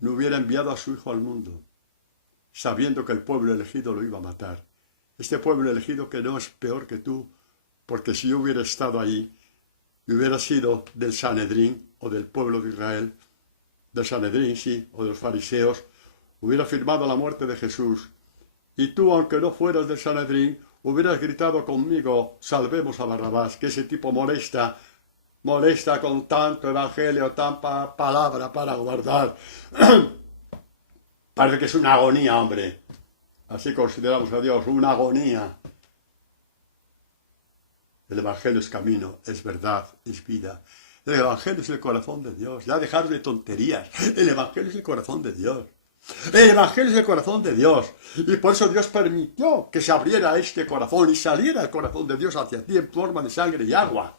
no hubiera enviado a su Hijo al mundo, sabiendo que el pueblo elegido lo iba a matar. Este pueblo elegido que no es peor que tú, porque si yo hubiera estado ahí, y hubiera sido del Sanedrín, o del pueblo de Israel, del Sanedrín, sí, o de los fariseos, hubiera firmado la muerte de Jesús. Y tú, aunque no fueras del Sanedrín, hubieras gritado conmigo, salvemos a Barrabás, que ese tipo molesta con tanto evangelio, tanta palabra para guardar. Parece que es una agonía, hombre. Así consideramos a Dios, una agonía. El evangelio es camino, es verdad, es vida. El evangelio es el corazón de Dios. Ya dejar de tonterías. El evangelio es el corazón de Dios. El evangelio es el corazón de Dios. Y por eso Dios permitió que se abriera este corazón y saliera el corazón de Dios hacia ti en forma de sangre y agua.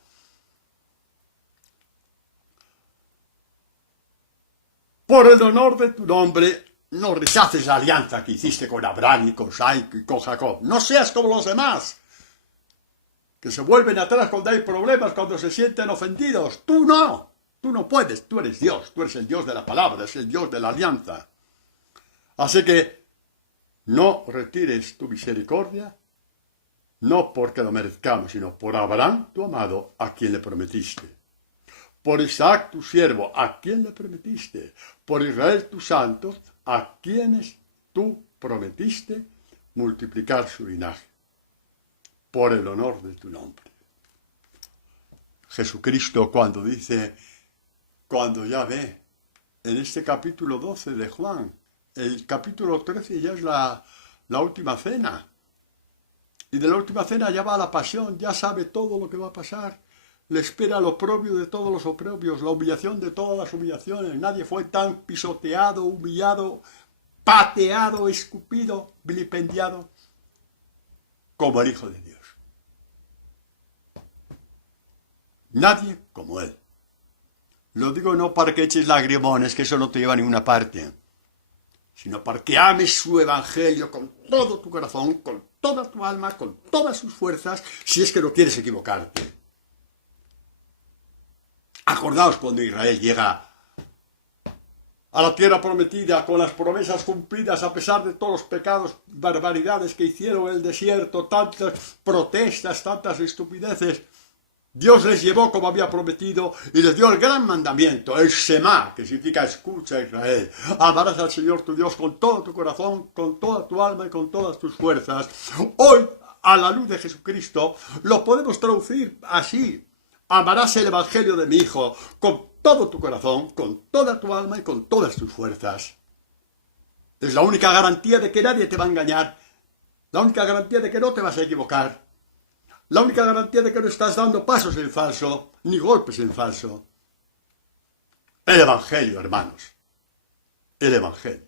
Por el honor de tu nombre, no rechaces la alianza que hiciste con Abraham y con Isaac y con Jacob. No seas como los demás, que se vuelven atrás cuando hay problemas, cuando se sienten ofendidos. Tú no puedes, tú eres Dios, tú eres el Dios de la palabra, eres el Dios de la alianza. Así que no retires tu misericordia, no porque lo merezcamos, sino por Abraham, tu amado, a quien le prometiste. Por Isaac, tu siervo, a quien le prometiste. Por Israel, tu santo, a quienes tú prometiste multiplicar su linaje por el honor de tu nombre. Jesucristo cuando dice, cuando ya ve, en este capítulo 12 de Juan, el capítulo 13 ya es la última cena. Y de la última cena ya va a la pasión, ya sabe todo lo que va a pasar. Le espera lo oprobio de todos los oprobios, la humillación de todas las humillaciones. Nadie fue tan pisoteado, humillado, pateado, escupido, vilipendiado como el Hijo de Dios. Nadie como Él. Lo digo no para que eches lagrimones, que eso no te lleva a ninguna parte, sino para que ames su evangelio con todo tu corazón, con toda tu alma, con todas sus fuerzas, si es que no quieres equivocarte. Acordaos cuando Israel llega a la tierra prometida con las promesas cumplidas a pesar de todos los pecados, barbaridades que hicieron en el desierto, tantas protestas, tantas estupideces. Dios les llevó como había prometido y les dio el gran mandamiento, el Shema, que significa escucha Israel. Amarás al Señor tu Dios con todo tu corazón, con toda tu alma y con todas tus fuerzas. Hoy, a la luz de Jesucristo, lo podemos traducir así. Amarás el Evangelio de mi Hijo con todo tu corazón, con toda tu alma y con todas tus fuerzas. Es la única garantía de que nadie te va a engañar. La única garantía de que no te vas a equivocar. La única garantía de que no estás dando pasos en falso, ni golpes en falso. El Evangelio, hermanos. El Evangelio.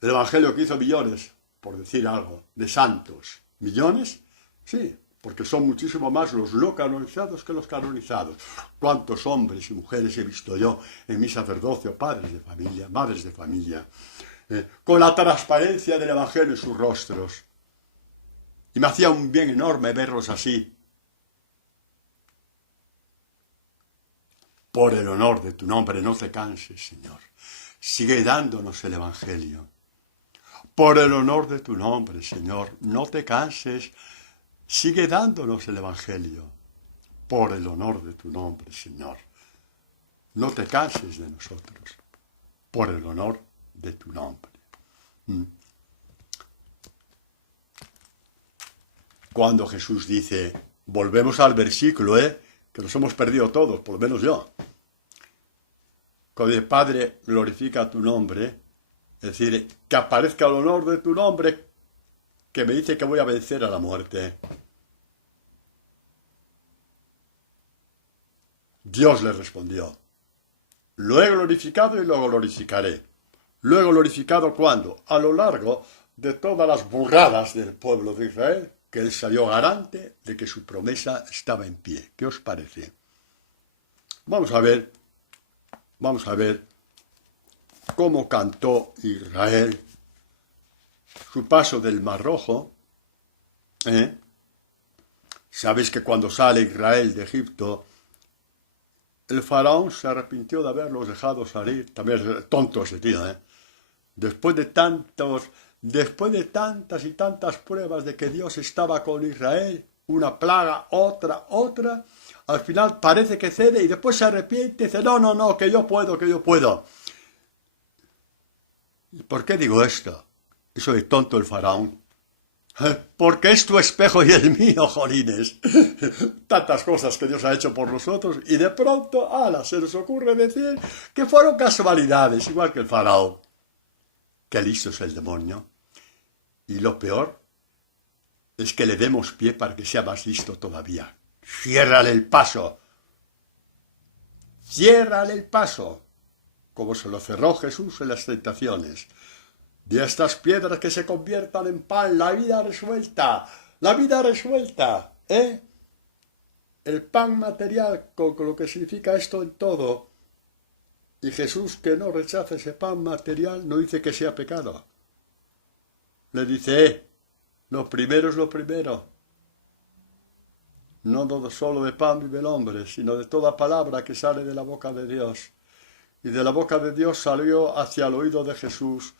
El Evangelio que hizo millones, por decir algo, de santos. ¿Millones? Sí, porque son muchísimo más los no canonizados que los canonizados. ¿Cuántos hombres y mujeres he visto yo en mi sacerdocio, padres de familia, madres de familia, con la transparencia del Evangelio en sus rostros? Y me hacía un bien enorme verlos así. Por el honor de tu nombre, no te canses, Señor. Sigue dándonos el Evangelio. Por el honor de tu nombre, Señor, no te canses. Sigue dándonos el Evangelio. Por el honor de tu nombre, Señor. No te canses de nosotros. Por el honor de tu nombre. Cuando Jesús dice, volvemos al versículo, que nos hemos perdido todos, por lo menos yo. Cuando el Padre glorifica tu nombre, es decir, que aparezca el honor de tu nombre, que me dice que voy a vencer a la muerte. Dios le respondió, lo he glorificado y lo glorificaré. Lo he glorificado ¿cuándo? A lo largo de todas las burradas del pueblo de Israel, que él salió garante de que su promesa estaba en pie. ¿Qué os parece? Vamos a ver cómo cantó Israel su paso del Mar Rojo. Sabéis que cuando sale Israel de Egipto, el faraón se arrepintió de haberlos dejado salir. También es tonto ese tío, Después de tantas y tantas pruebas de que Dios estaba con Israel, una plaga, otra, al final parece que cede y después se arrepiente y dice, no, que yo puedo. ¿Y por qué digo esto? Eso de tonto el faraón. Porque es tu espejo y el mío, jolines. Tantas cosas que Dios ha hecho por nosotros y de pronto, se nos ocurre decir que fueron casualidades, igual que el faraón. Qué listo es el demonio. Y lo peor es que le demos pie para que sea más listo todavía. Ciérrale el paso. Ciérrale el paso. Como se lo cerró Jesús en las tentaciones. De estas piedras que se conviertan en pan, la vida resuelta. La vida resuelta. El pan material, con lo que significa esto en todo. Y Jesús, que no rechaza ese pan material, no dice que sea pecado. Le dice, lo primero es lo primero. No solo de pan vive el hombre, sino de toda palabra que sale de la boca de Dios. Y de la boca de Dios salió hacia el oído de Jesús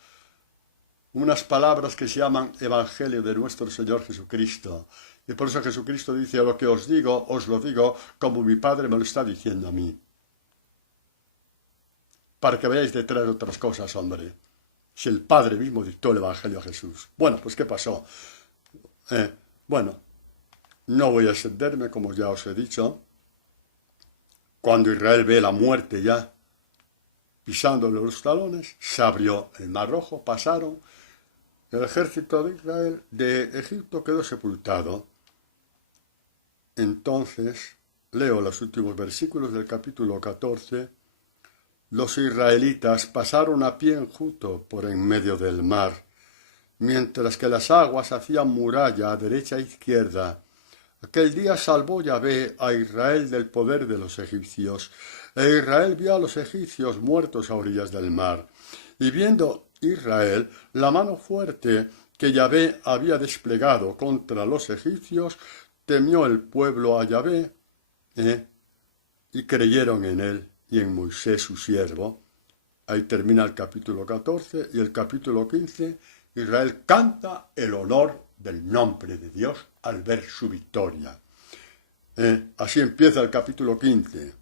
unas palabras que se llaman Evangelio de nuestro Señor Jesucristo. Y por eso Jesucristo dice, lo que os digo, os lo digo como mi Padre me lo está diciendo a mí. Para que veáis detrás de otras cosas, hombre. si el Padre mismo dictó el Evangelio a Jesús. Bueno, pues ¿qué pasó? Bueno, no voy a extenderme, como ya os he dicho. Cuando Israel ve la muerte ya pisándole los talones, se abrió el Mar Rojo, pasaron, el ejército de Israel de Egipto quedó sepultado. Entonces, leo los últimos versículos del capítulo 14. Los israelitas pasaron a pie enjuto por en medio del mar, mientras que las aguas hacían muralla a derecha e izquierda. Aquel día salvó Yahvé a Israel del poder de los egipcios, e Israel vio a los egipcios muertos a orillas del mar. Y viendo Israel la mano fuerte que Yahvé había desplegado contra los egipcios, temió el pueblo a Yahvé, y creyeron en él y en Moisés su siervo. Ahí termina el capítulo 14 y el capítulo 15. Israel canta el honor del nombre de Dios al ver su victoria. Así empieza el capítulo 15.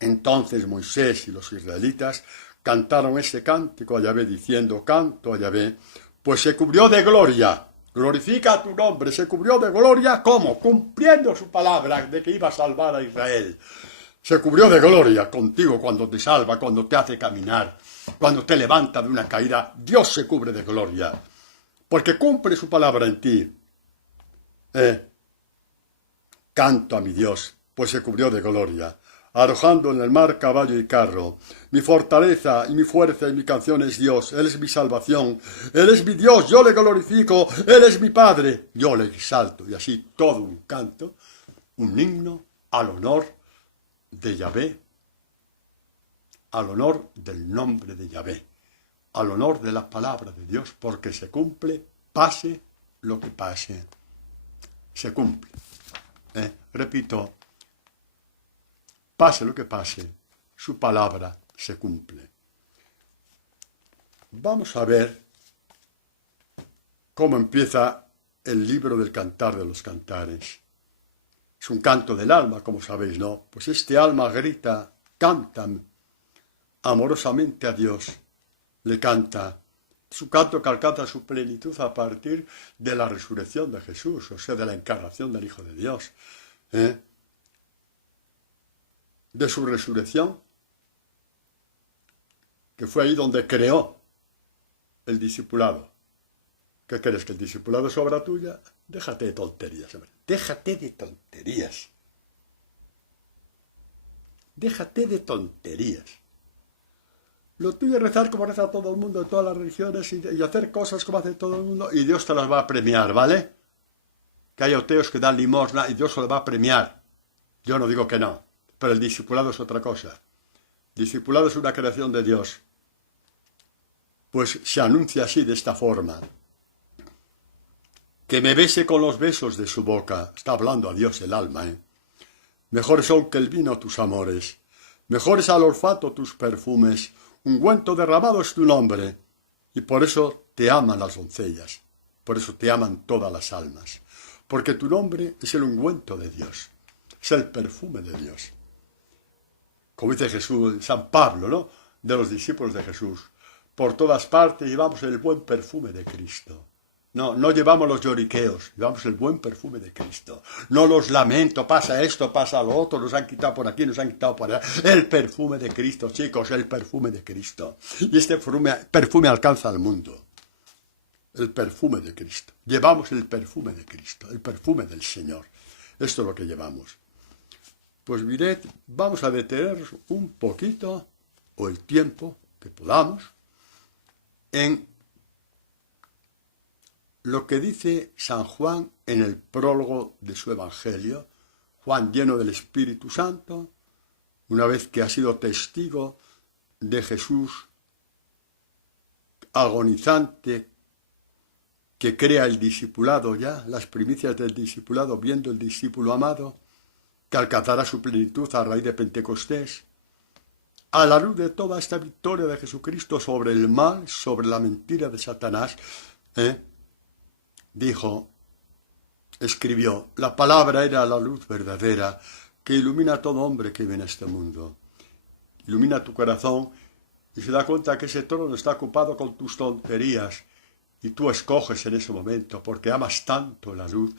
Entonces Moisés y los israelitas cantaron ese cántico a Yahvé diciendo: canto a Yahvé, pues se cubrió de gloria. Glorifica tu nombre, se cubrió de gloria, ¿cómo? Cumpliendo su palabra de que iba a salvar a Israel. Se cubrió de gloria contigo cuando te salva, cuando te hace caminar, cuando te levanta de una caída. Dios se cubre de gloria, porque cumple su palabra en ti. Canto a mi Dios, pues se cubrió de gloria, arrojando en el mar caballo y carro. Mi fortaleza y mi fuerza y mi canción es Dios. Él es mi salvación, Él es mi Dios, yo le glorifico, Él es mi Padre, yo le exalto. Y así todo un canto, un himno al honor de Yahvé, al honor del nombre de Yahvé, al honor de la palabra de Dios, porque se cumple, pase lo que pase, se cumple. Repito, pase lo que pase, su palabra se cumple. Vamos a ver cómo empieza el libro del Cantar de los Cantares. Es un canto del alma, como sabéis, ¿no? Pues este alma grita, canta amorosamente a Dios, le canta. Es un canto que alcanza su plenitud a partir de la resurrección de Jesús, o sea, de la encarnación del Hijo de Dios. De su resurrección, que fue ahí donde creó el discipulado. ¿Qué crees? ¿Que el discipulado es obra tuya? Déjate de tonterías, hombre. Déjate de tonterías. Déjate de tonterías. Lo tuyo es rezar como reza todo el mundo de todas las religiones y hacer cosas como hace todo el mundo y Dios te las va a premiar, ¿vale? Que hay ateos que dan limosna y Dios se lo va a premiar. Yo no digo que no, pero el discipulado es otra cosa. Discipulado es una creación de Dios. Pues se anuncia así, de esta forma. Que me bese con los besos de su boca. Está hablando a Dios el alma, Mejores son que el vino tus amores. Mejores al olfato tus perfumes. Ungüento derramado es tu nombre. Y por eso te aman las doncellas. Por eso te aman todas las almas. Porque tu nombre es el ungüento de Dios. Es el perfume de Dios. Como dice Jesús, San Pablo, ¿no? De los discípulos de Jesús. Por todas partes llevamos el buen perfume de Cristo. No llevamos los lloriqueos, llevamos el buen perfume de Cristo. No los lamento, pasa esto, pasa lo otro, nos han quitado por aquí, nos han quitado por allá. El perfume de Cristo, chicos, el perfume de Cristo. Y este perfume alcanza al mundo. El perfume de Cristo. Llevamos el perfume de Cristo, el perfume del Señor. Esto es lo que llevamos. Pues mirad, vamos a detenernos un poquito, o el tiempo que podamos, en lo que dice San Juan en el prólogo de su Evangelio. Juan, lleno del Espíritu Santo, una vez que ha sido testigo de Jesús agonizante, que crea el discipulado ya, las primicias del discipulado, viendo el discípulo amado, que alcanzará su plenitud a raíz de Pentecostés, a la luz de toda esta victoria de Jesucristo sobre el mal, sobre la mentira de Satanás, escribió, la palabra era la luz verdadera que ilumina a todo hombre que viene a este mundo. Ilumina tu corazón y se da cuenta que ese trono está ocupado con tus tonterías y tú escoges en ese momento, porque amas tanto la luz,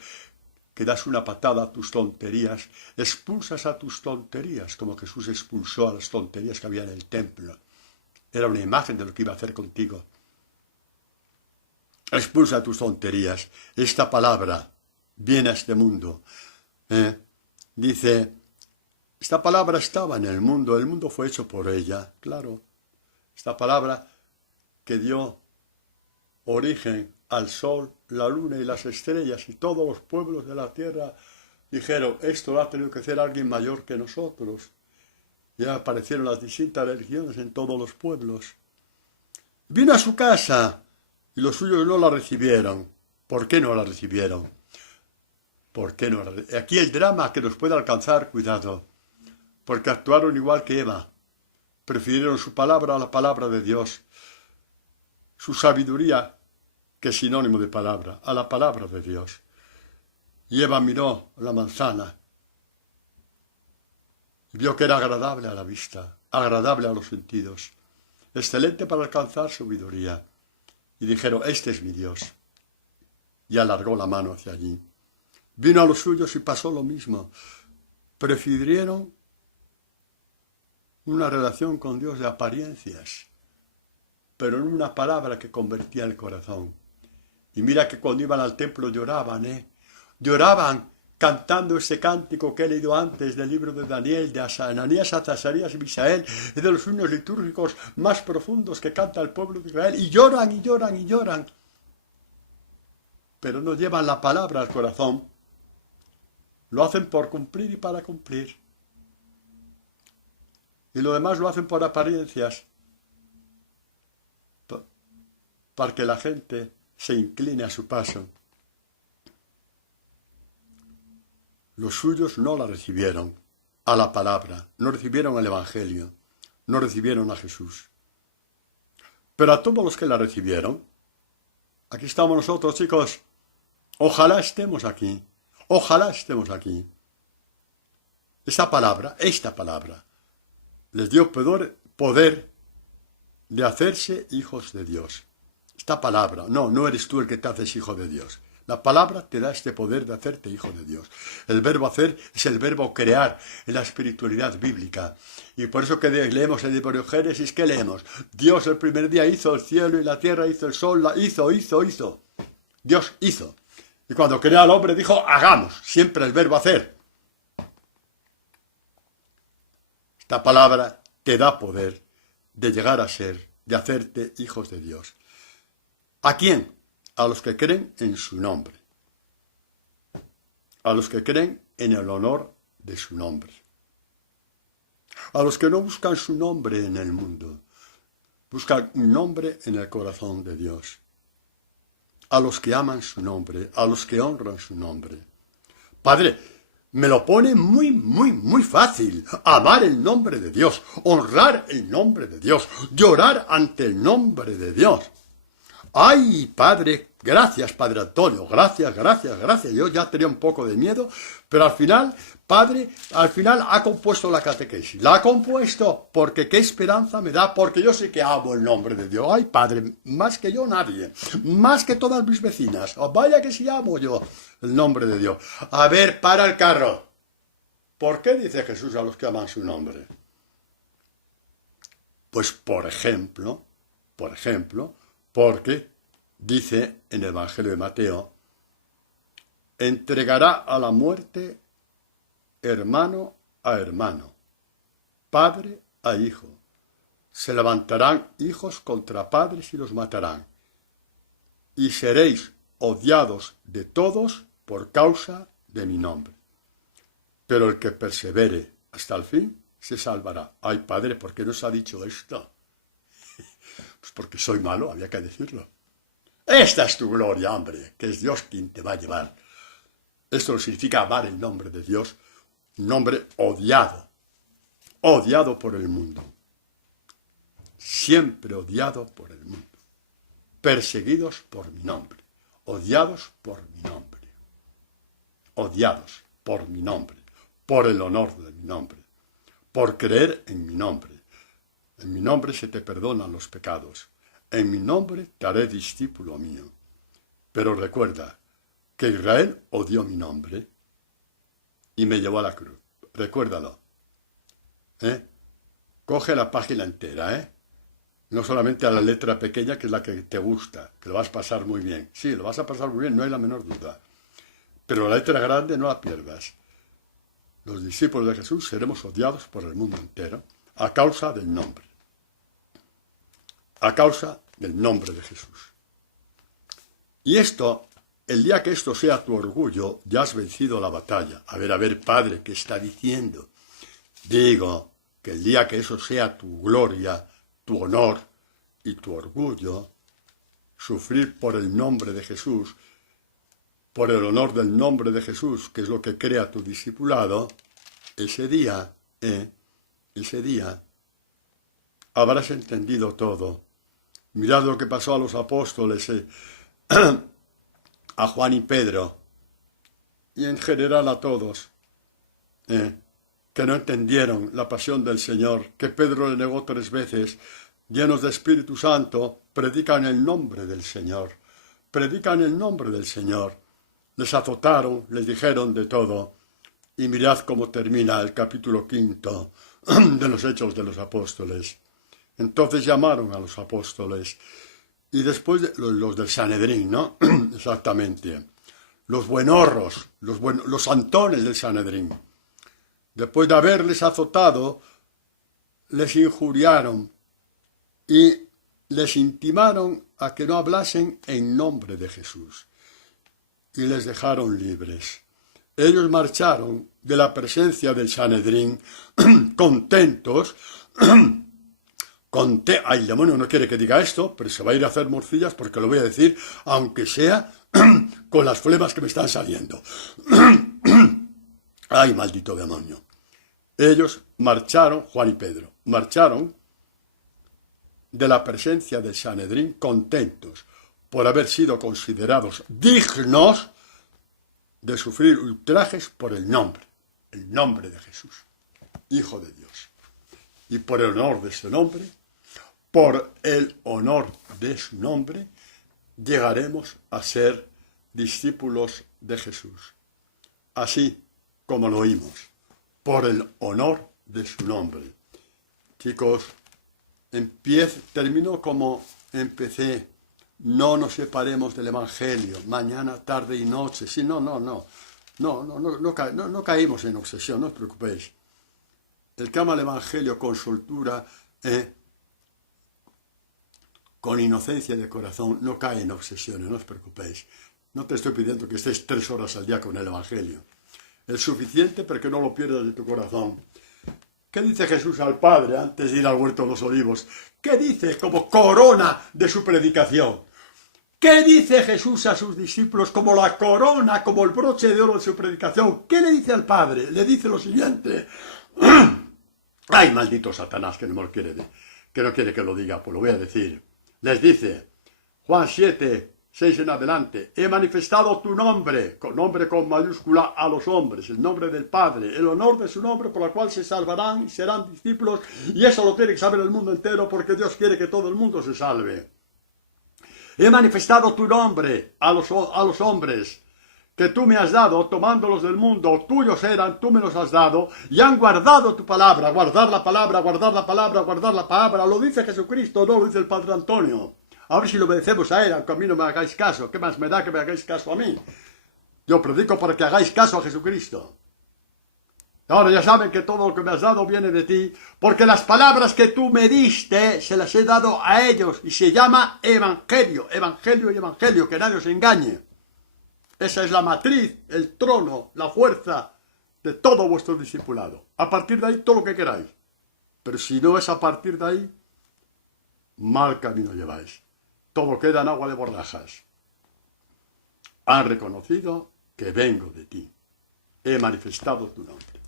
que das una patada a tus tonterías, expulsas a tus tonterías, como Jesús expulsó a las tonterías que había en el templo. Era una imagen de lo que iba a hacer contigo. Expulsa tus tonterías. Esta palabra viene a este mundo. Dice, esta palabra estaba en el mundo fue hecho por ella, claro. Esta palabra que dio origen al sol, la luna y las estrellas, y todos los pueblos de la tierra dijeron, esto lo ha tenido que hacer alguien mayor que nosotros. Ya aparecieron las distintas religiones en todos los pueblos. Vino a su casa y los suyos no la recibieron. ¿Por qué no la recibieron? ¿Por qué no la recibieron? Aquí el drama que nos puede alcanzar, cuidado, porque actuaron igual que Eva. Prefirieron su palabra a la palabra de Dios, su sabiduría, que es sinónimo de palabra, a la palabra de Dios. Y Eva miró la manzana y vio que era agradable a la vista, agradable a los sentidos, excelente para alcanzar sabiduría. Y dijeron, este es mi Dios. Y alargó la mano hacia allí. Vino a los suyos y pasó lo mismo. Prefirieron una relación con Dios de apariencias, pero en una palabra que convertía el corazón. Y mira que cuando iban al templo lloraban, lloraban cantando ese cántico que he leído antes del libro de Daniel, de Ananías, Azazarías y Misael, es de los himnos litúrgicos más profundos que canta el pueblo de Israel, y lloran, y lloran, y lloran, pero no llevan la palabra al corazón. Lo hacen por cumplir y para cumplir. Y lo demás lo hacen por apariencias, para que la gente se incline a su paso. Los suyos no la recibieron, a la palabra, no recibieron el Evangelio, no recibieron a Jesús. Pero a todos los que la recibieron, aquí estamos nosotros, chicos, ojalá estemos aquí, ojalá estemos aquí. Esta palabra les dio poder de hacerse hijos de Dios. Esta palabra, no eres tú el que te haces hijo de Dios. La palabra te da este poder de hacerte hijo de Dios. El verbo hacer es el verbo crear en la espiritualidad bíblica. Y por eso que leemos el libro de Génesis, ¿qué leemos? Dios el primer día hizo el cielo y la tierra, hizo el sol, hizo. Dios hizo. Y cuando creó al hombre dijo, hagamos. Siempre el verbo hacer. Esta palabra te da poder de llegar a ser, de hacerte hijos de Dios. ¿A quién? A los que creen en su nombre. A los que creen en el honor de su nombre. A los que no buscan su nombre en el mundo. Buscan un nombre en el corazón de Dios. A los que aman su nombre, a los que honran su nombre. Padre, me lo pone muy fácil. Amar el nombre de Dios, honrar el nombre de Dios, llorar ante el nombre de Dios. ¡Ay, Padre! Gracias, Padre Antonio, gracias. Yo ya tenía un poco de miedo, pero al final, Padre, ha compuesto la catequesis. La ha compuesto porque qué esperanza me da, porque yo sé que amo el nombre de Dios. ¡Ay, Padre! Más que yo nadie, más que todas mis vecinas. Oh, vaya que sí amo yo el nombre de Dios. A ver, para el carro. ¿Por qué dice Jesús a los que aman su nombre? Pues, por ejemplo, porque dice en el Evangelio de Mateo, entregará a la muerte hermano a hermano, padre a hijo. Se levantarán hijos contra padres y los matarán. Y seréis odiados de todos por causa de mi nombre. Pero el que persevere hasta el fin se salvará. Ay, Padre, ¿por qué nos ha dicho esto? Pues porque soy malo, había que decirlo. Esta es tu gloria, hombre, que es Dios quien te va a llevar. Esto significa amar el nombre de Dios, un nombre odiado por el mundo. Siempre odiado por el mundo. Perseguidos por mi nombre. Odiados por mi nombre. Odiados por mi nombre. Por el honor de mi nombre. Por creer en mi nombre. En mi nombre se te perdonan los pecados. En mi nombre te haré discípulo mío. Pero recuerda que Israel odió mi nombre y me llevó a la cruz. Recuérdalo. Coge la página entera, no solamente a la letra pequeña, que es la que te gusta, que lo vas a pasar muy bien. Sí, lo vas a pasar muy bien, no hay la menor duda. Pero la letra grande no la pierdas. Los discípulos de Jesús seremos odiados por el mundo entero a causa del nombre. A causa del nombre de Jesús. Y esto, el día que esto sea tu orgullo, ya has vencido la batalla. A ver, Padre, ¿qué está diciendo? Digo que el día que eso sea tu gloria, tu honor y tu orgullo, sufrir por el nombre de Jesús, por el honor del nombre de Jesús, que es lo que crea tu discipulado, ese día habrás entendido todo. Mirad lo que pasó a los apóstoles, a Juan y Pedro, y en general a todos, que no entendieron la pasión del Señor, que Pedro le negó 3 veces, llenos de Espíritu Santo, predican el nombre del Señor, predican el nombre del Señor. Les azotaron, les dijeron de todo, y mirad cómo termina el capítulo 5 de los Hechos de los Apóstoles. Entonces llamaron a los apóstoles, y después los del Sanedrín, ¿no? Exactamente. Los buenorros, los santones del Sanedrín. Después de haberles azotado, les injuriaron y les intimaron a que no hablasen en nombre de Jesús. Y les dejaron libres. Ellos marcharon de la presencia del Sanedrín contentos. Ay, el demonio no quiere que diga esto, pero se va a ir a hacer morcillas porque lo voy a decir, aunque sea con las flemas que me están saliendo. Ay, maldito demonio. Ellos marcharon, Juan y Pedro, marcharon de la presencia del Sanedrín contentos por haber sido considerados dignos de sufrir ultrajes por el nombre de Jesús, Hijo de Dios. Y por el honor de su nombre, llegaremos a ser discípulos de Jesús. Así como lo oímos, por el honor de su nombre. Chicos, termino como empecé. No nos separemos del Evangelio, mañana, tarde y noche. Sí, no caímos en obsesión, no os preocupéis. El que ama el Evangelio con soltura, con inocencia de corazón, no cae en obsesiones, no os preocupéis. No te estoy pidiendo que estés 3 horas al día con el Evangelio. Es suficiente para que no lo pierdas de tu corazón. ¿Qué dice Jesús al Padre antes de ir al huerto de los olivos? ¿Qué dice como corona de su predicación? ¿Qué dice Jesús a sus discípulos como la corona, como el broche de oro de su predicación? ¿Qué le dice al Padre? Le dice lo siguiente. ¡Ay, maldito Satanás, que no quiere que lo diga! Pues lo voy a decir. Les dice, Juan 7, 6 en adelante, he manifestado tu nombre con mayúscula a los hombres, el nombre del Padre, el honor de su nombre por el cual se salvarán y serán discípulos, y eso lo tiene que saber el mundo entero porque Dios quiere que todo el mundo se salve. He manifestado tu nombre a los hombres que tú me has dado, tomándolos del mundo, tuyos eran, tú me los has dado, y han guardado tu palabra, guardar la palabra, guardar la palabra, guardar la palabra, lo dice Jesucristo, no lo dice el Padre Antonio. A ver si lo obedecemos a él, aunque a mí no me hagáis caso. ¿Qué más me da que me hagáis caso a mí? Yo predico para que hagáis caso a Jesucristo. Ahora ya saben que todo lo que me has dado viene de ti, porque las palabras que tú me diste se las he dado a ellos, y se llama Evangelio, Evangelio y Evangelio, que nadie os engañe. Esa es la matriz, el trono, la fuerza de todo vuestro discipulado. A partir de ahí, todo lo que queráis. Pero si no es a partir de ahí, mal camino lleváis. Todo queda en agua de borrajas. Han reconocido que vengo de ti. He manifestado tu nombre.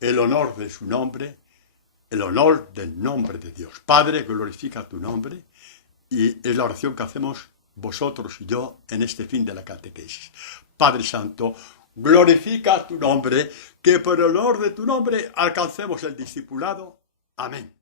El honor de su nombre, el honor del nombre de Dios. Padre, glorifica tu nombre, y es la oración que hacemos vosotros y yo en este fin de la catequesis. Padre Santo, glorifica tu nombre, que por el honor de tu nombre alcancemos el discipulado. Amén.